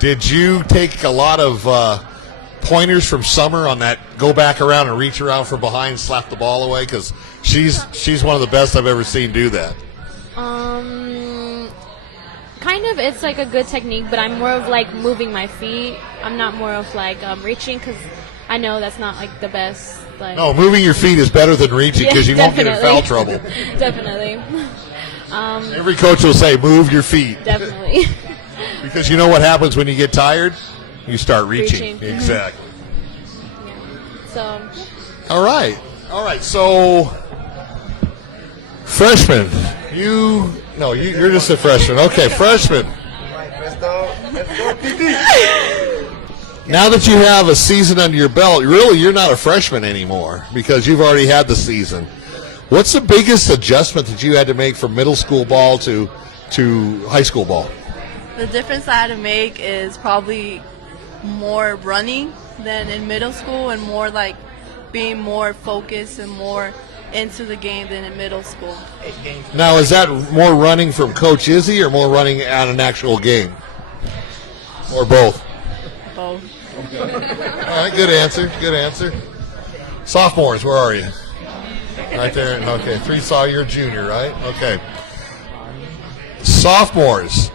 Did you take a lot of pointers from Summer on that go back around and reach around from behind, slap the ball away? Because she's one of the best I've ever seen do that. Kind of, it's like a good technique, but I'm more of like moving my feet. I'm not more of like reaching, because I know that's not like the best. Like, No, moving your feet is better than reaching, because you won't get in foul trouble. Definitely. Every coach will say, move your feet. Definitely. Because you know what happens when you get tired? You start reaching. Reaching. Exactly. So. All right. So, freshman, you're just a freshman. Okay, freshman. Now that you have a season under your belt, really you're not a freshman anymore because you've already had the season. What's the biggest adjustment that you had to make from middle school ball to high school ball? The difference I had to make is probably more running than in middle school, and more like being more focused and more into the game than in middle school. Now, is that more running from Coach Izzy or more running at an actual game? Or both? Both. All right, good answer. Sophomores, where are you? Right there. Okay, 3 saw you're a junior, right? Okay. Sophomores,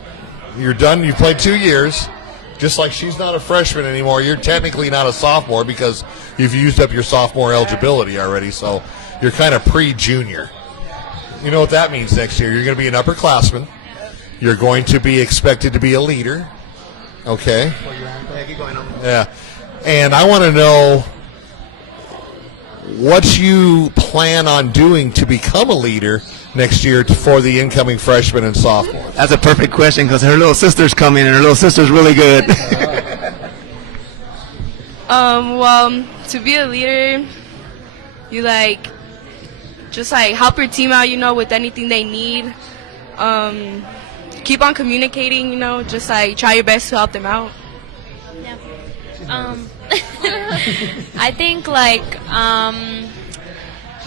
you're done. You played 2 years. Just like she's not a freshman anymore, you're technically not a sophomore because you've used up your sophomore eligibility already, so you're kind of pre-junior. You know what that means next year? You're going to be an upperclassman. You're going to be expected to be a leader. Okay? Yeah. And I want to know what you plan on doing to become a leader next year for the incoming freshmen and sophomores. That's a perfect question because her little sister's coming and her little sister's really good. Well, to be a leader, you just help your team out, with anything they need. Keep on communicating, just try your best to help them out. Yeah. I think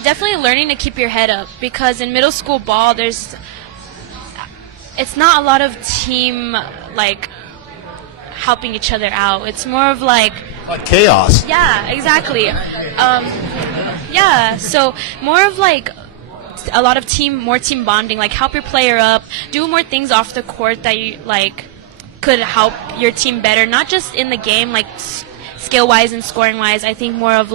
definitely learning to keep your head up, because in middle school ball it's not a lot of team helping each other out. It's more of like chaos. Yeah, exactly. Yeah, so more of a lot of more team bonding, help your player up, do more things off the court that you could help your team better, not just in the game skill wise and scoring wise. I think more of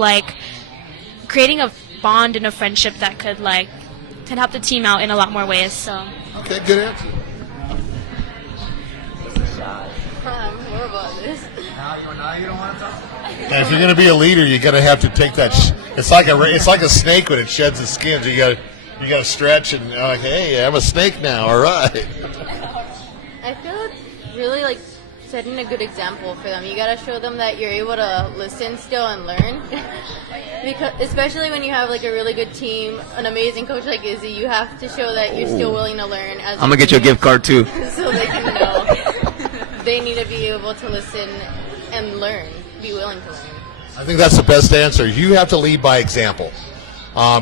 creating a bond and a friendship that could help the team out in a lot more ways. So okay, good answer. I'm horrible at this. Now you don't want to talk? And if you're going to be a leader, you got to have to take that. It's like a snake when it sheds its skin. You got to stretch and hey, I'm a snake now. All right. I feel it's really setting a good example for them. You got to show them that you're able to listen still and learn. Because especially when you have a really good team, an amazing coach like Izzy, you have to show that you're still willing to learn. I'm gonna get you a gift card too. So they can know. They need to be able to listen and learn, be willing to learn. I think that's the best answer. You have to lead by example.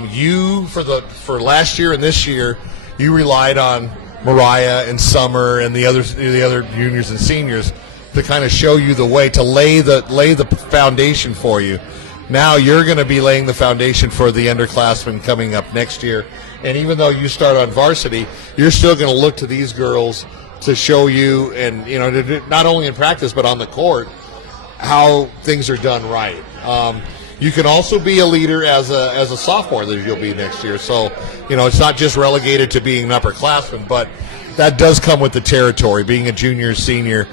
You for last year and this year, you relied on Mariah and Summer and the other juniors and seniors to kind of show you the way, to lay the foundation for you. Now you're going to be laying the foundation for the underclassmen coming up next year. And even though you start on varsity, you're still going to look to these girls to show you, and not only in practice but on the court, how things are done right. You can also be a leader as a sophomore that you'll be next year. So, it's not just relegated to being an upperclassman, but that does come with the territory. Being a junior, senior,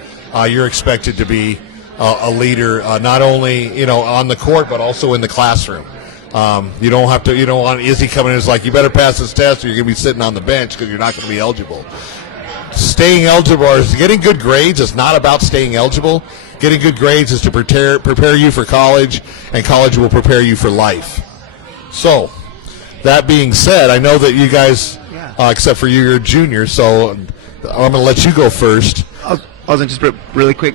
you're expected to be a leader, not only on the court but also in the classroom. You don't want Izzy coming in. It's like, you better pass this test or you're going to be sitting on the bench because you're not going to be eligible. Staying eligible is getting good grades. It's not about staying eligible. Getting good grades is to prepare you for college, and college will prepare you for life. So, that being said, I know that you guys, except for you're a junior, so I'm going to let you go first. I was just really quick.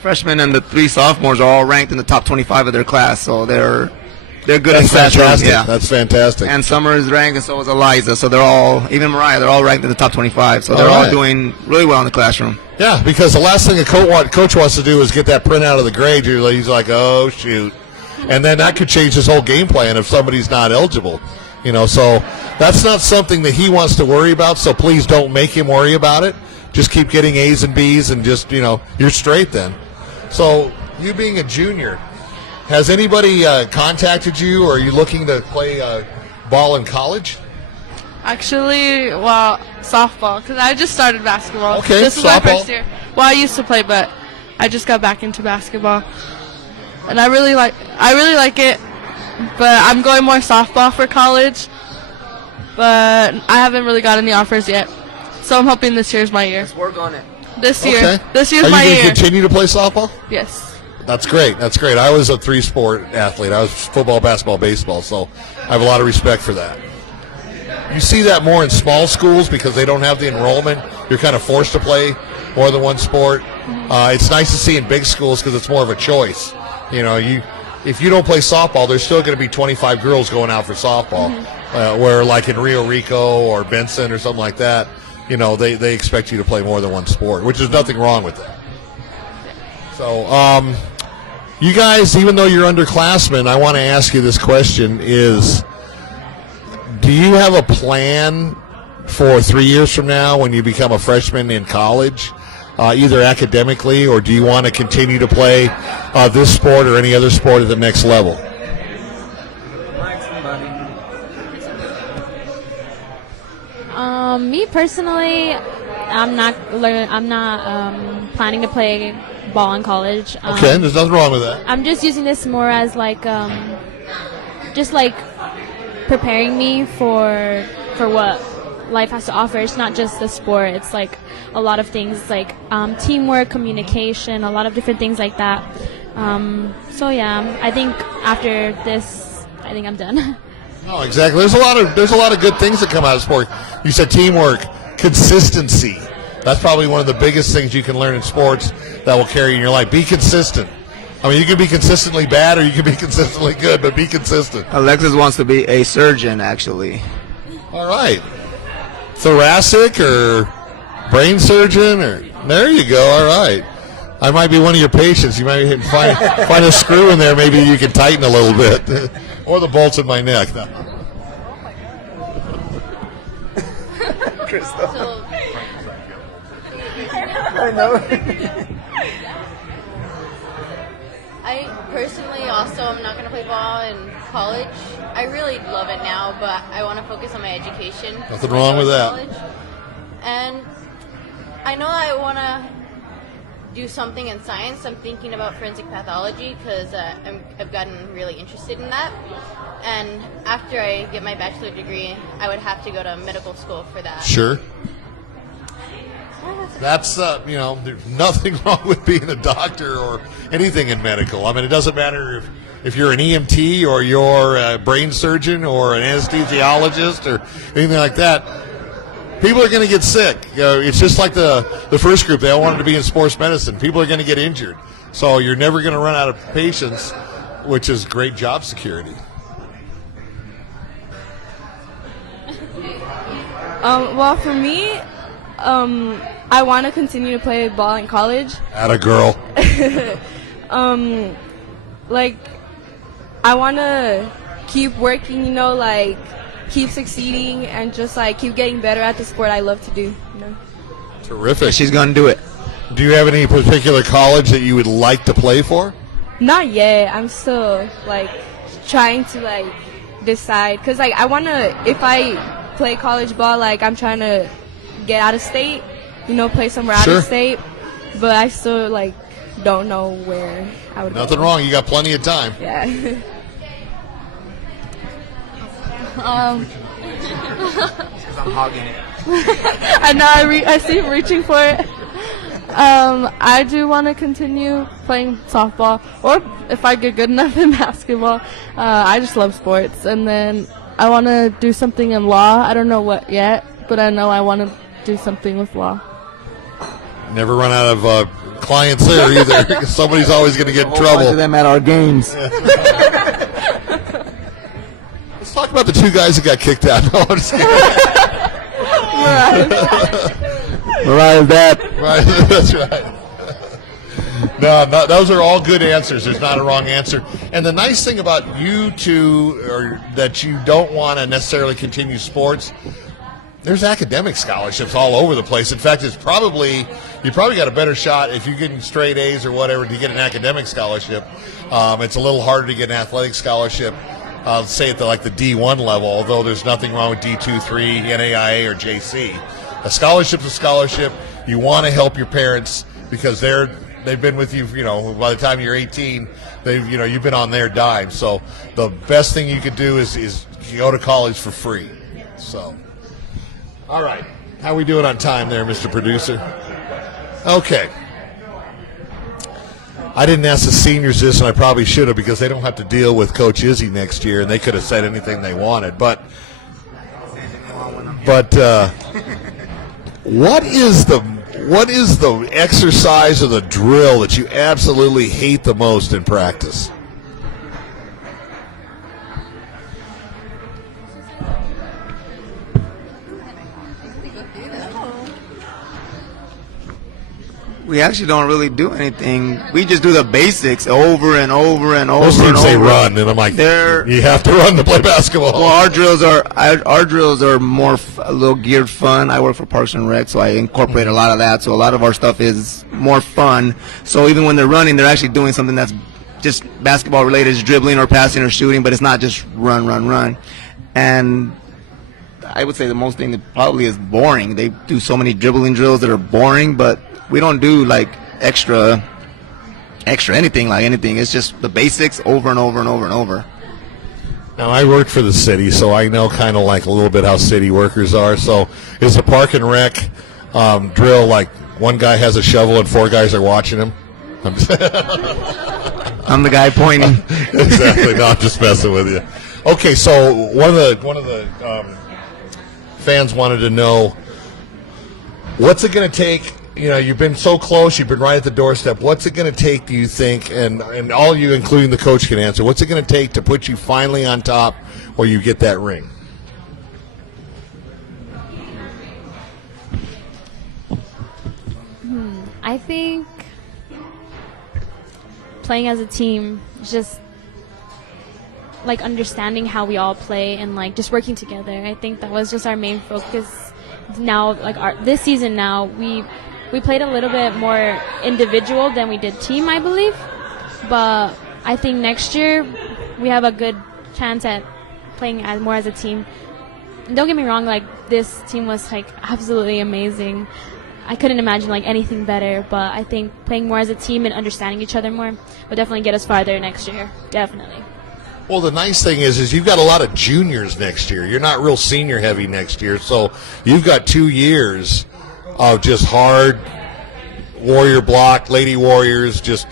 Freshmen and the 3 sophomores are all ranked in the top 25 of their class, so they're good in classroom. Fantastic. Yeah, that's fantastic. And Summer is ranked, and so is Eliza. So they're all, even Mariah, they're all ranked in the top 25. So they're all doing really well in the classroom. Yeah, because the last thing a coach wants to do is get that printout of the grade. He's like, oh, shoot. And then that could change his whole game plan if somebody's not eligible. So that's not something that he wants to worry about, so please don't make him worry about it. Just keep getting A's and B's and just, you're straight then. So you being a junior, has anybody contacted you, or are you looking to play ball in college? Actually, softball, because I just started basketball. Okay, this is softball. my first year. Well, I used to play, but I just got back into basketball, and I really like it. But I'm going more softball for college, but I haven't really got any offers yet. So I'm hoping this year's my year. Let's work on it. This year. Okay. This year's Are my you year. going to continue to play softball? Yes. That's great. That's great. I was a 3-sport athlete. I was football, basketball, baseball, so I have a lot of respect for that. You see that more in small schools because they don't have the enrollment. You're kind of forced to play more than one sport. It's nice to see in big schools because it's more of a choice. If you don't play softball, there's still going to be 25 girls going out for softball. Where like in Rio Rico or Benson or something like that, they expect you to play more than one sport, which is nothing wrong with that. So, you guys, even though you're underclassmen, I want to ask you this question is, do you have a plan for 3 years from now when you become a freshman in college, either academically, or do you want to continue to play this sport or any other sport at the next level? Me personally, I'm not planning to play ball in college. Okay, there's nothing wrong with that. I'm just using this more as just preparing me for what life has to offer. It's not just the sport. It's like a lot of things, like teamwork, communication, a lot of different things like that. So yeah, I think after this, I think I'm done. No, exactly. There's a lot of good things that come out of sport. You said teamwork, consistency. That's probably one of the biggest things you can learn in sports that will carry you in your life. Be consistent. I mean, you can be consistently bad or you can be consistently good, but be consistent. Alexis wants to be a surgeon, actually. All right. Thoracic or brain surgeon, or there you go. All right. I might be one of your patients. You might find a screw in there. Maybe you can tighten a little bit, or the bolts in my neck. No. So, I know. I personally also am not going to play ball in college. I really love it now, but I want to focus on my education. Nothing wrong with that. College. And I know I want to do something in science. I'm thinking about forensic pathology because I've gotten really interested in that. And after I get my bachelor degree, I would have to go to medical school for that. Sure. That's, there's nothing wrong with being a doctor or anything in medical. I mean, it doesn't matter if you're an EMT or you're a brain surgeon or an anesthesiologist or anything like that. People are going to get sick. It's just like the first group. They all wanted to be in sports medicine. People are going to get injured. So you're never going to run out of patients, which is great job security. Well, for me, I want to continue to play ball in college. Atta girl. I want to keep working, keep succeeding and just keep getting better at the sport I love to do. Terrific. She's going to do it. Do you have any particular college that you would like to play for? Not yet. I'm still trying to decide because I want to, if I play college ball, I'm trying to get out of state, play somewhere out of state, but I still don't know where I would Nothing go. wrong. You got plenty of time. Yeah. I'm hogging it. I know I see him reaching for it. I do want to continue playing softball, or if I get good enough in basketball. I just love sports, and then I want to do something in law. I don't know what yet, but I know I want to do something with law. Never run out of clients there either. Somebody's always going to get in trouble. Bunch of them at our games. Let's talk about the two guys that got kicked out. No, I'm just kidding. Mariah's dad. Right, that's right. No, those are all good answers. There's not a wrong answer. And the nice thing about you two, or that you don't want to necessarily continue sports, there's academic scholarships all over the place. In fact, you probably got a better shot if you're getting straight A's or whatever to get an academic scholarship. It's a little harder to get an athletic scholarship, say at the D1 level, although there's nothing wrong with D2, 3, NAIA, or JC. A scholarship's a scholarship. You want to help your parents because they've been with you, by the time you're 18, you've been on their dime. So the best thing you could do is go to college for free. So, all right. How we doing on time there, Mr. Producer? Okay. I didn't ask the seniors this, and I probably should have, because they don't have to deal with Coach Izzy next year, and they could have said anything they wanted. But what is the exercise or the drill that you absolutely hate the most in practice? We actually don't really do anything. We just do the basics over and over and over. Most teams and say over. run, and I'm like, you have to run to play basketball. Well, our drills are more a little geared fun. I work for Parks and Rec, so I incorporate a lot of that. So a lot of our stuff is more fun. So even when they're running, they're actually doing something that's just basketball related, is dribbling or passing or shooting, but it's not just run. And I would say the most thing that probably is boring. They do so many dribbling drills that are boring, but we don't do extra anything. It's just the basics over and over and over and over. Now, I worked for the city, so I know kind of a little bit how city workers are. So is the Park and Rec drill one guy has a shovel and 4 guys are watching him? I'm the guy pointing. Exactly. No, I'm just messing with you. Okay, so one of the fans wanted to know, what's it going to take? You've been so close. You've been right at the doorstep. What's it going to take, do you think, and all you, including the coach, can answer, what's it going to take to put you finally on top where you get that ring? I think playing as a team, just understanding how we all play and just working together. I think that was just our main focus. Now, this season now, we played a little bit more individual than we did team, I believe. But I think next year we have a good chance at playing more as a team. And don't get me wrong, this team was absolutely amazing. I couldn't imagine anything better, but I think playing more as a team and understanding each other more will definitely get us farther next year. Definitely. Well, the nice thing is you've got a lot of juniors next year. You're not real senior heavy next year, so you've got 2 years of just hard warrior block, lady warriors, just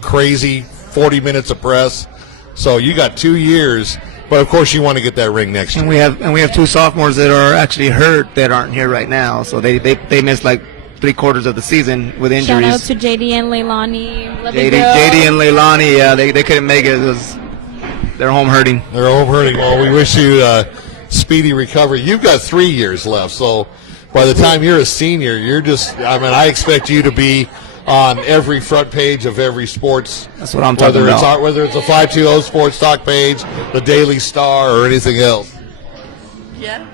crazy 40 minutes of press. So you got 2 years, but of course you want to get that ring next year. And we have 2 sophomores that are actually hurt that aren't here right now. So they missed 3/4 of the season with injuries. Shout out to JD and Leilani. JD and Leilani, yeah, they couldn't make it. They're home hurting. Well, we wish you speedy recovery. You've got 3 years left, so by the time you're a senior, I expect you to be on every front page of every sports. That's what I'm talking about. Whether it's a 520 Sports Talk page, the Daily Star, or anything else. Yeah.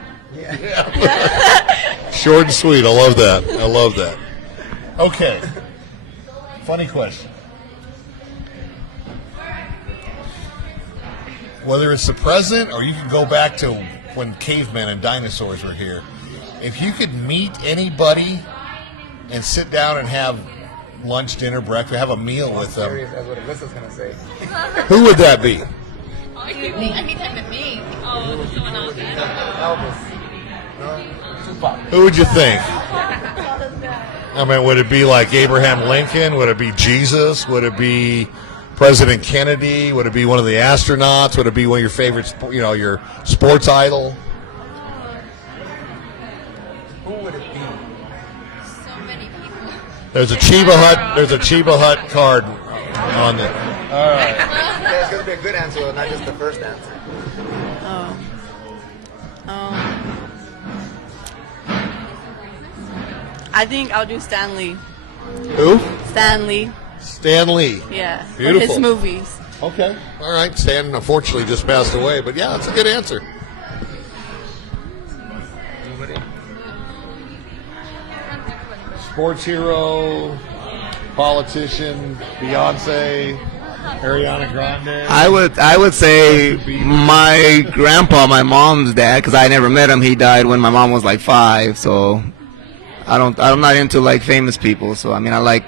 Short and sweet. I love that. Okay. Funny question. Whether it's the present or you can go back to when cavemen and dinosaurs were here, if you could meet anybody and sit down and have lunch, dinner, breakfast, have a meal with them, That's what Alyssa's going to say. who would that be? Anytime to me. Who would you think? I mean, would it be like Abraham Lincoln? Would it be Jesus? Would it be President Kennedy? Would it be one of the astronauts? Would it be one of your favorites, your sports idol? Who would it be? So many people. There's a Chiba Hut card on it. All right. Yeah, it's going to be a good answer, though, not just the first answer. I think I'll do Stanley. Who? Stanley. Stan Lee. Yeah. For Beautiful. his movies. Okay. All right. Stan unfortunately just passed away, but yeah, that's a good answer. Sports hero, politician, Beyonce, Ariana Grande. I would say my grandpa, my mom's dad, because I never met him. He died when my mom was like 5, so I'm not into like famous people. So I mean, I like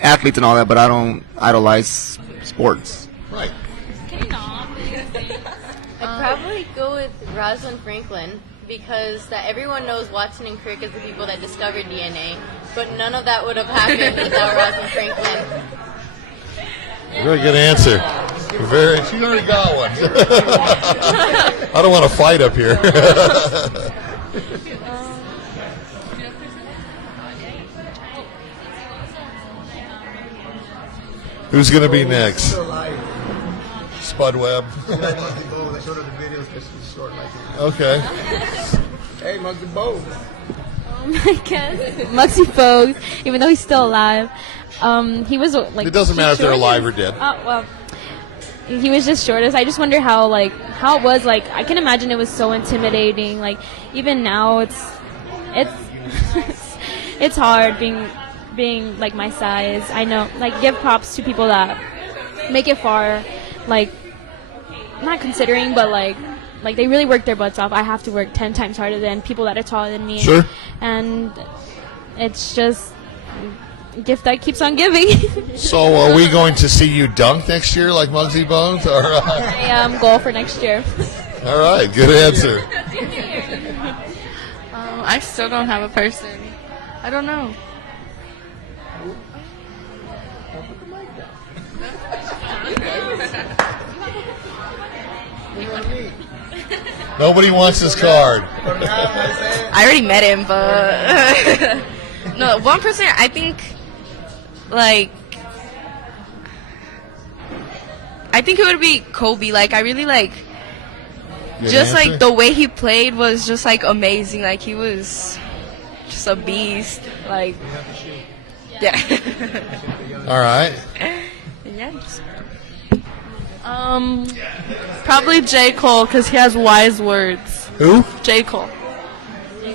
athletes and all that, but I don't idolize sports. Right. I'd probably go with Rosalind Franklin because that everyone knows Watson and Crick as the people that discovered DNA, but none of that would have happened without Rosalind Franklin. Very good answer. She already got one. I don't want to fight up here. Who's going to be next? Spud Webb. Okay. Hey, Muggsy Bogues. I guess Muggsy Bogues, even though he's still alive, he was like. It doesn't matter if they're alive or dead. Oh well, he was just short as. I just wonder how it was like. I can imagine it was so intimidating. Like even now, it's it's hard being like my size. I know, like give props to people that make it far. Like not considering, but like they really work their butts off. I have to work 10 times harder than people that are taller than me. Sure. And it's just a gift that keeps on giving. So are we going to see you dunk next year like Muggsy Bogues? All right. My goal for next year. All right, good answer. I still don't have a person. I don't know. Nobody wants his card. I already met him, but no, one person. I think, it would be Kobe. Like I really like, just answer. like the way he played was just like amazing. Like he was just a beast. Like, yeah. All right. Yeah. Probably J. Cole because he has wise words. Who? J. Cole. You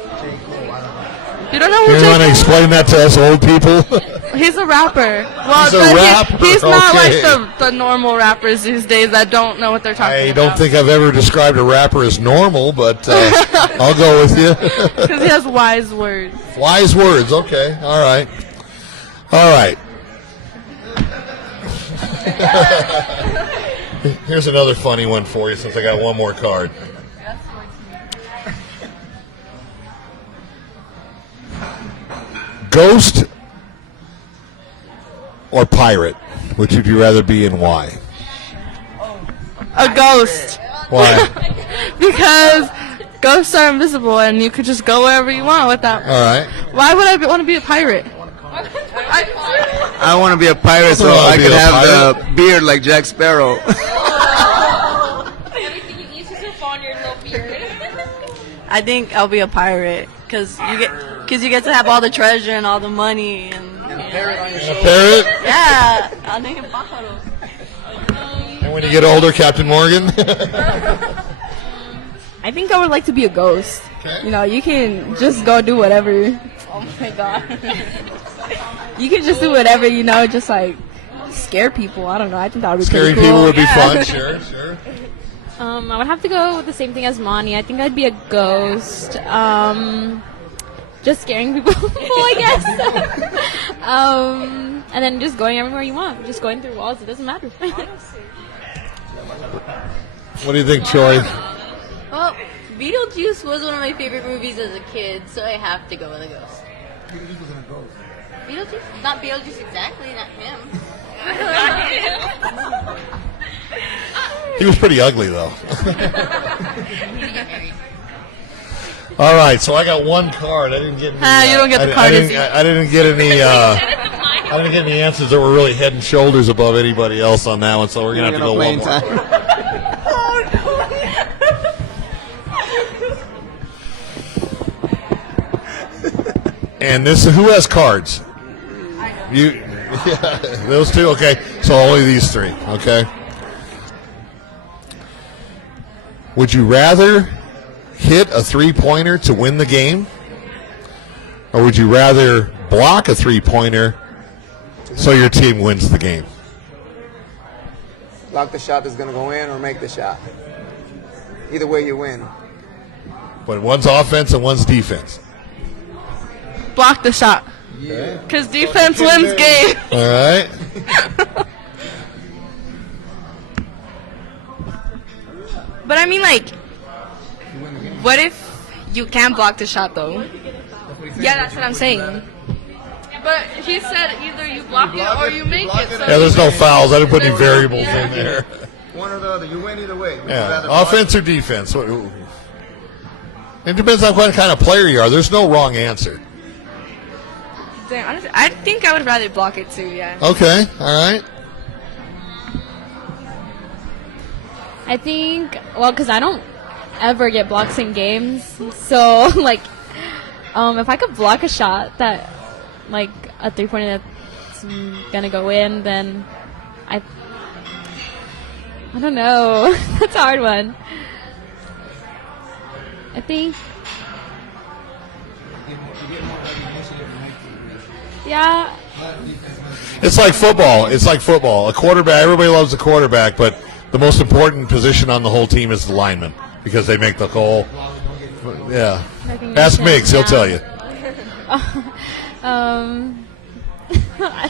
don't know who You J. want to Cole explain that to us old people? is? He's a rapper. Well, He's a but rapper, he's not okay. like the normal rappers these days that don't know what they're talking I about. don't think I've ever described a rapper as normal, but I'll go with you. Because he has wise words. Wise words. Okay. All right. All right. Here's another funny one for you since I got one more card. Ghost or pirate? Which would you rather be and why? A ghost. Why? Because ghosts are invisible and you could just go wherever you want with them. All right. Why would I want to be a pirate? I want to be a pirate so wanna I be could a have pirate. the beard like Jack Sparrow. I think I'll be a pirate because you get to have all the treasure and all the money and A parrot? yeah. I'll name him Pájaro. And when you get older, Captain Morgan? I think I would like to be a ghost. Okay. You know, you can just go do whatever. Oh my god. You can just do whatever, you know, just like scare people. I don't know. I think that would be Scaring pretty people cool. would be Yeah. fun. Sure, sure. I would have to go with the same thing as Monty. I think I'd be a ghost. Just scaring people, I guess. And then just going everywhere you want. Just going through walls. It doesn't matter. What do you think, Troy? Well, Beetlejuice was one of my favorite movies as a kid, so I have to go with a ghost. Beetlejuice? Not Beetlejuice exactly, not him. He was pretty ugly, though. All right, so I got one card. I didn't get any. You don't get the card. I didn't get any. I didn't get any answers that were really head and shoulders above anybody else on that one. So we're gonna have to go one more. And this, who has cards? You, yeah, those two. Okay, so only these three. Okay. Would you rather hit a three-pointer to win the game, or would you rather block a three-pointer so your team wins the game? Block the shot that's going to go in or make the shot. Either way, you win. But one's offense and one's defense. Block the shot. Because defense wins game. All right. But I mean, like, what if you can't block the shot, though? Yeah, that's what I'm saying. But he said either you block it or you make it. So Yeah, there's no fouls. I didn't put any variables in there. One or the other. You win either way. Yeah, offense or defense. It depends on what kind of player you are. There's no wrong answer. Damn, honestly, I think I would rather block it, too, yeah. Okay, all right. I think, well, because I don't ever get blocks in games, so like, if I could block a shot that, like a 3-pointer that's gonna go in, then I don't know. That's a hard one. I think, yeah. It's like football. A quarterback. Everybody loves the quarterback, but the most important position on the whole team is the lineman because they make the goal. Yeah. Ask Miggs, he'll tell you. I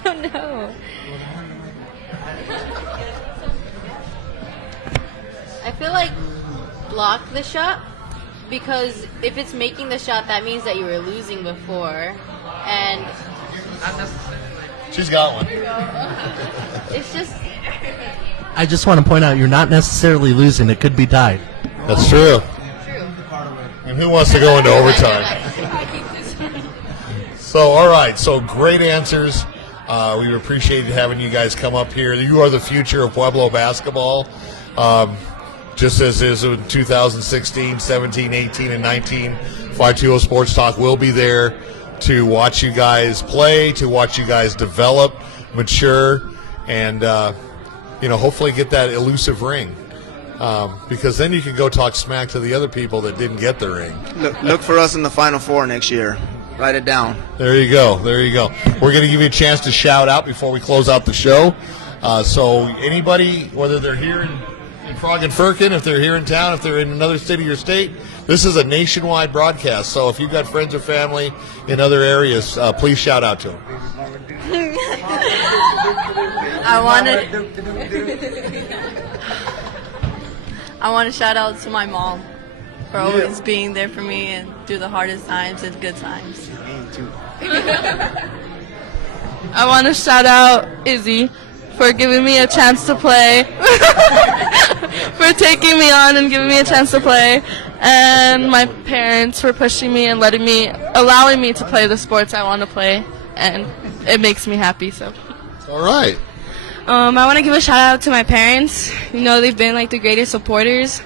don't know. I feel like block the shot because if it's making the shot, that means that you were losing before, and she's got one. It's just. I just want to point out you're not necessarily losing. It could be tied. That's true. And who wants to go into overtime? So, all right. So, great answers. We appreciated having you guys come up here. You are the future of Pueblo basketball. Just as is in 2016, 17, 18, and 19, 520 Sports Talk will be there to watch you guys play, to watch you guys develop, mature, and hopefully get that elusive ring. Because then you can go talk smack to the other people that didn't get the ring. Look for us in the Final Four next year. Write it down. There you go. We're going to give you a chance to shout out before we close out the show. So anybody, whether they're here in Frog and Firkin, if they're here in town, if they're in another city or state, this is a nationwide broadcast. So if you've got friends or family in other areas, please shout out to them. I want to shout out to my mom for always being there for me and through the hardest times and good times. I want to shout out Izzy for giving me a chance to play, for taking me on and giving me a chance to play, and my parents for pushing me and allowing me to play the sports I want to play, and it makes me happy. So. All right. I want to give a shout out to my parents. They've been like the greatest supporters.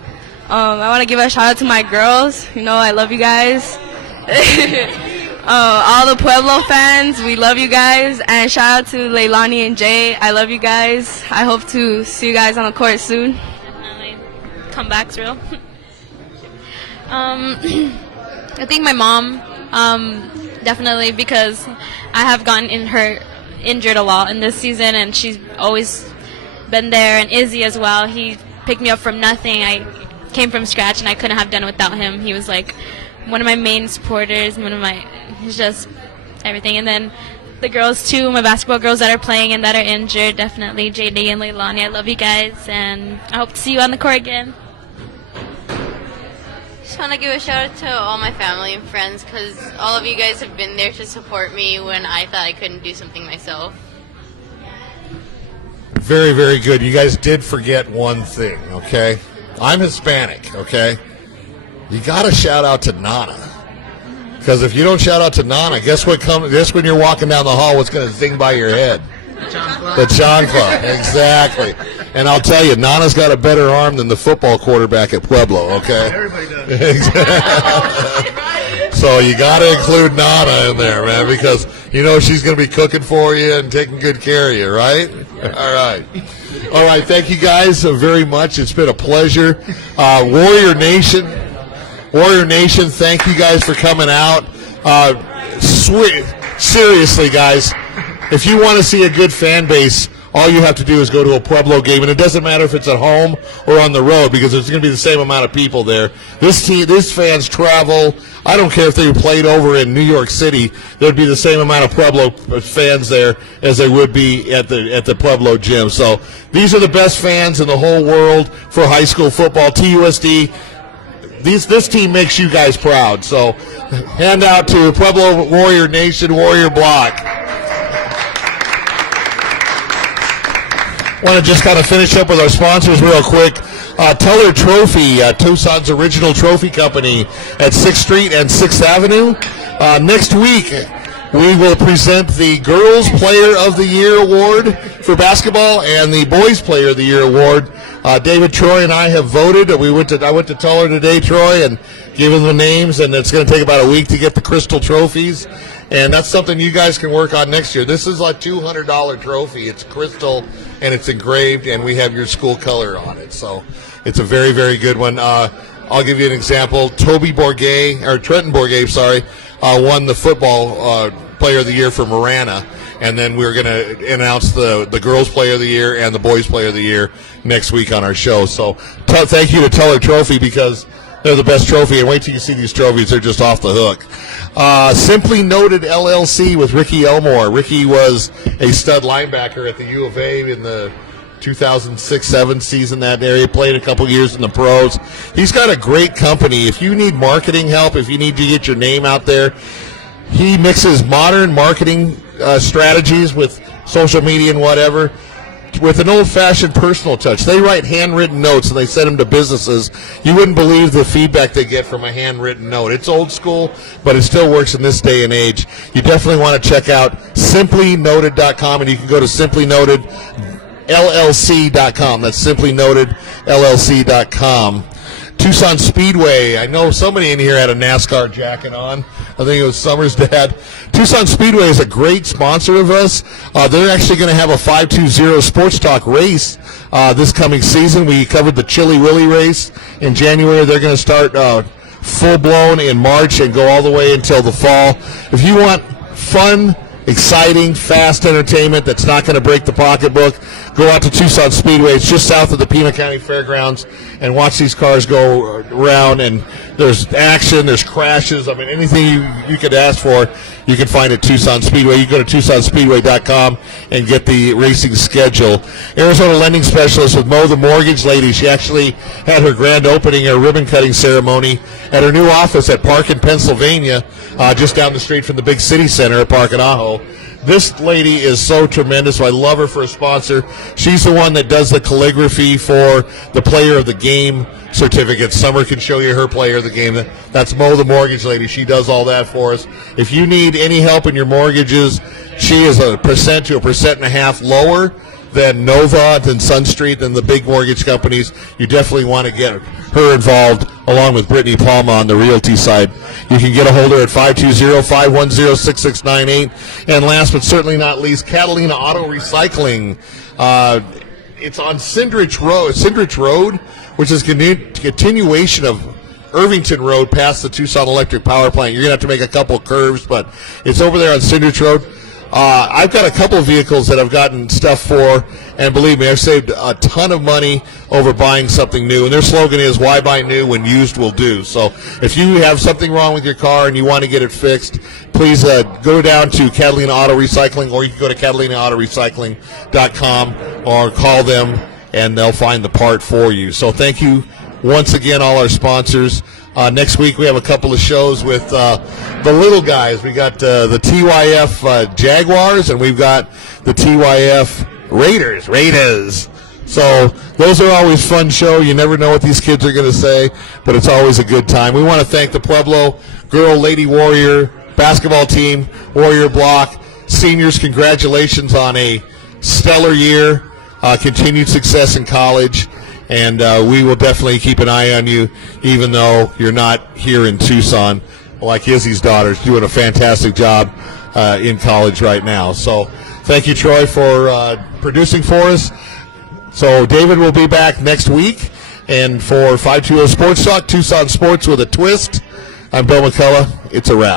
I want to give a shout out to my girls. I love you guys. All the Pueblo fans, we love you guys. And shout out to Leilani and Jay. I love you guys. I hope to see you guys on the court soon. Definitely. Comeback's real. I think my mom, definitely, because I have gotten injured a lot in this season, and she's always been there. And Izzy as well. He picked me up from nothing. I came from scratch, and I couldn't have done it without him. He was like one of my main supporters, he's just everything. And then the girls too, my basketball girls that are playing and that are injured, definitely JD and Leilani. I love you guys, and I hope to see you on the court again. just want to give a shout out to all my family and friends because all of you guys have been there to support me when I thought I couldn't do something myself. Very, very good. You guys did forget one thing, okay? I'm Hispanic, okay? You got to shout out to Nana. Because if you don't shout out to Nana, guess when you're walking down the hall, what's going to zing by your head? The chancla, exactly. And I'll tell you, Nana's got a better arm than the football quarterback at Pueblo, okay? Everybody does. So you got to include Nana in there, man, because you know she's going to be cooking for you and taking good care of you, right? All right. All right, thank you guys very much. It's been a pleasure. Warrior Nation, thank you guys for coming out. Seriously, guys, if you want to see a good fan base, all you have to do is go to a Pueblo game, and it doesn't matter if it's at home or on the road because there's going to be the same amount of people there. This fans travel. I don't care if they played over in New York City. There'd be the same amount of Pueblo fans there as there would be at the Pueblo gym. So these are the best fans in the whole world for high school football. TUSD. This team makes you guys proud. So hand out to Pueblo Warrior Nation, Warrior Block. Want to just kind of finish up with our sponsors real quick. Teller Trophy, Tucson's original trophy company at 6th Street and 6th Avenue. Next week, we will present the Girls Player of the Year Award for basketball and the Boys Player of the Year Award. David, Troy, and I have voted. I went to Teller today, Troy, and gave them the names, and it's going to take about a week to get the crystal trophies. And that's something you guys can work on next year. This is a $200 trophy. It's crystal, and it's engraved, and we have your school color on it. So it's a very, very good one. I'll give you an example. Trenton Bourget, won the football player of the year for Marana. And then we're going to announce the Girls Player of the Year and the Boys Player of the Year next week on our show. So thank you to Teller Trophy because they're the best trophy. And wait till you see these trophies. They're just off the hook. Simply Noted LLC with Ricky Elmore. Ricky was a stud linebacker at the U of A in the 2006-07 season that area. Played a couple years in the pros. He's got a great company. If you need marketing help, if you need to get your name out there, he mixes modern marketing strategies with social media and whatever with an old-fashioned personal touch. They write handwritten notes and they send them to businesses. You wouldn't believe the feedback they get from a handwritten note. It's old school, but it still works in this day and age. You definitely want to check out simplynoted.com, and you can go to simplynotedllc.com. That's simplynotedllc.com. Tucson Speedway. I know somebody in here had a NASCAR jacket on. I think it was Summer's dad. Tucson Speedway is a great sponsor of us. They're actually going to have a 520 Sports Talk race this coming season. We covered the Chili Willy race in January. They're going to start full-blown in March and go all the way until the fall. If you want fun, exciting, fast entertainment that's not going to break the pocketbook, go out to Tucson Speedway. It's just south of the Pima County Fairgrounds, and watch these cars go around, and there's action, there's crashes. I mean, anything you could ask for, you can find at Tucson Speedway. You go to TucsonSpeedway.com and get the racing schedule. Arizona Lending Specialist with Mo, the mortgage lady. She actually had her grand opening, her ribbon-cutting ceremony at her new office at Parkin, Pennsylvania, just down the street from the big city center at Park and Ajo. This lady is so tremendous. I love her for a sponsor. She's the one that does the calligraphy for the Player of the Game certificate. Summer can show you her Player of the Game. That's Mo, the mortgage lady. She does all that for us. If you need any help in your mortgages, she is 1% to 1.5% lower than Nova, than SunStreet, than the big mortgage companies. You definitely want to get her involved, along with Brittany Palma on the realty side. You can get a hold of her at 520-510-6698. And last but certainly not least, Catalina Auto Recycling. It's on Sindrich Road, which is a continuation of Irvington Road past the Tucson Electric Power Plant. You're going to have to make a couple curves, but it's over there on Sindrich Road. I've got a couple of vehicles that I've gotten stuff for, and believe me, I've saved a ton of money over buying something new. And their slogan is, why buy new when used will do? So if you have something wrong with your car and you want to get it fixed, please go down to Catalina Auto Recycling, or you can go to CatalinaAutoRecycling.com or call them, and they'll find the part for you. So thank you once again, all our sponsors. Next week we have a couple of shows with the little guys. We got the TYF Jaguars, and we've got the TYF Raiders. So those are always fun shows. You never know what these kids are going to say, but it's always a good time. We want to thank the Pueblo Girl Lady Warrior basketball team, Warrior Block. Seniors, congratulations on a stellar year, continued success in college, and we will definitely keep an eye on you, even though you're not here in Tucson, like Izzy's daughter's doing a fantastic job in college right now. So thank you, Troy, for producing for us. So David will be back next week, and for 520 Sports Talk, Tucson Sports with a Twist, I'm Bill McCullough. It's a wrap.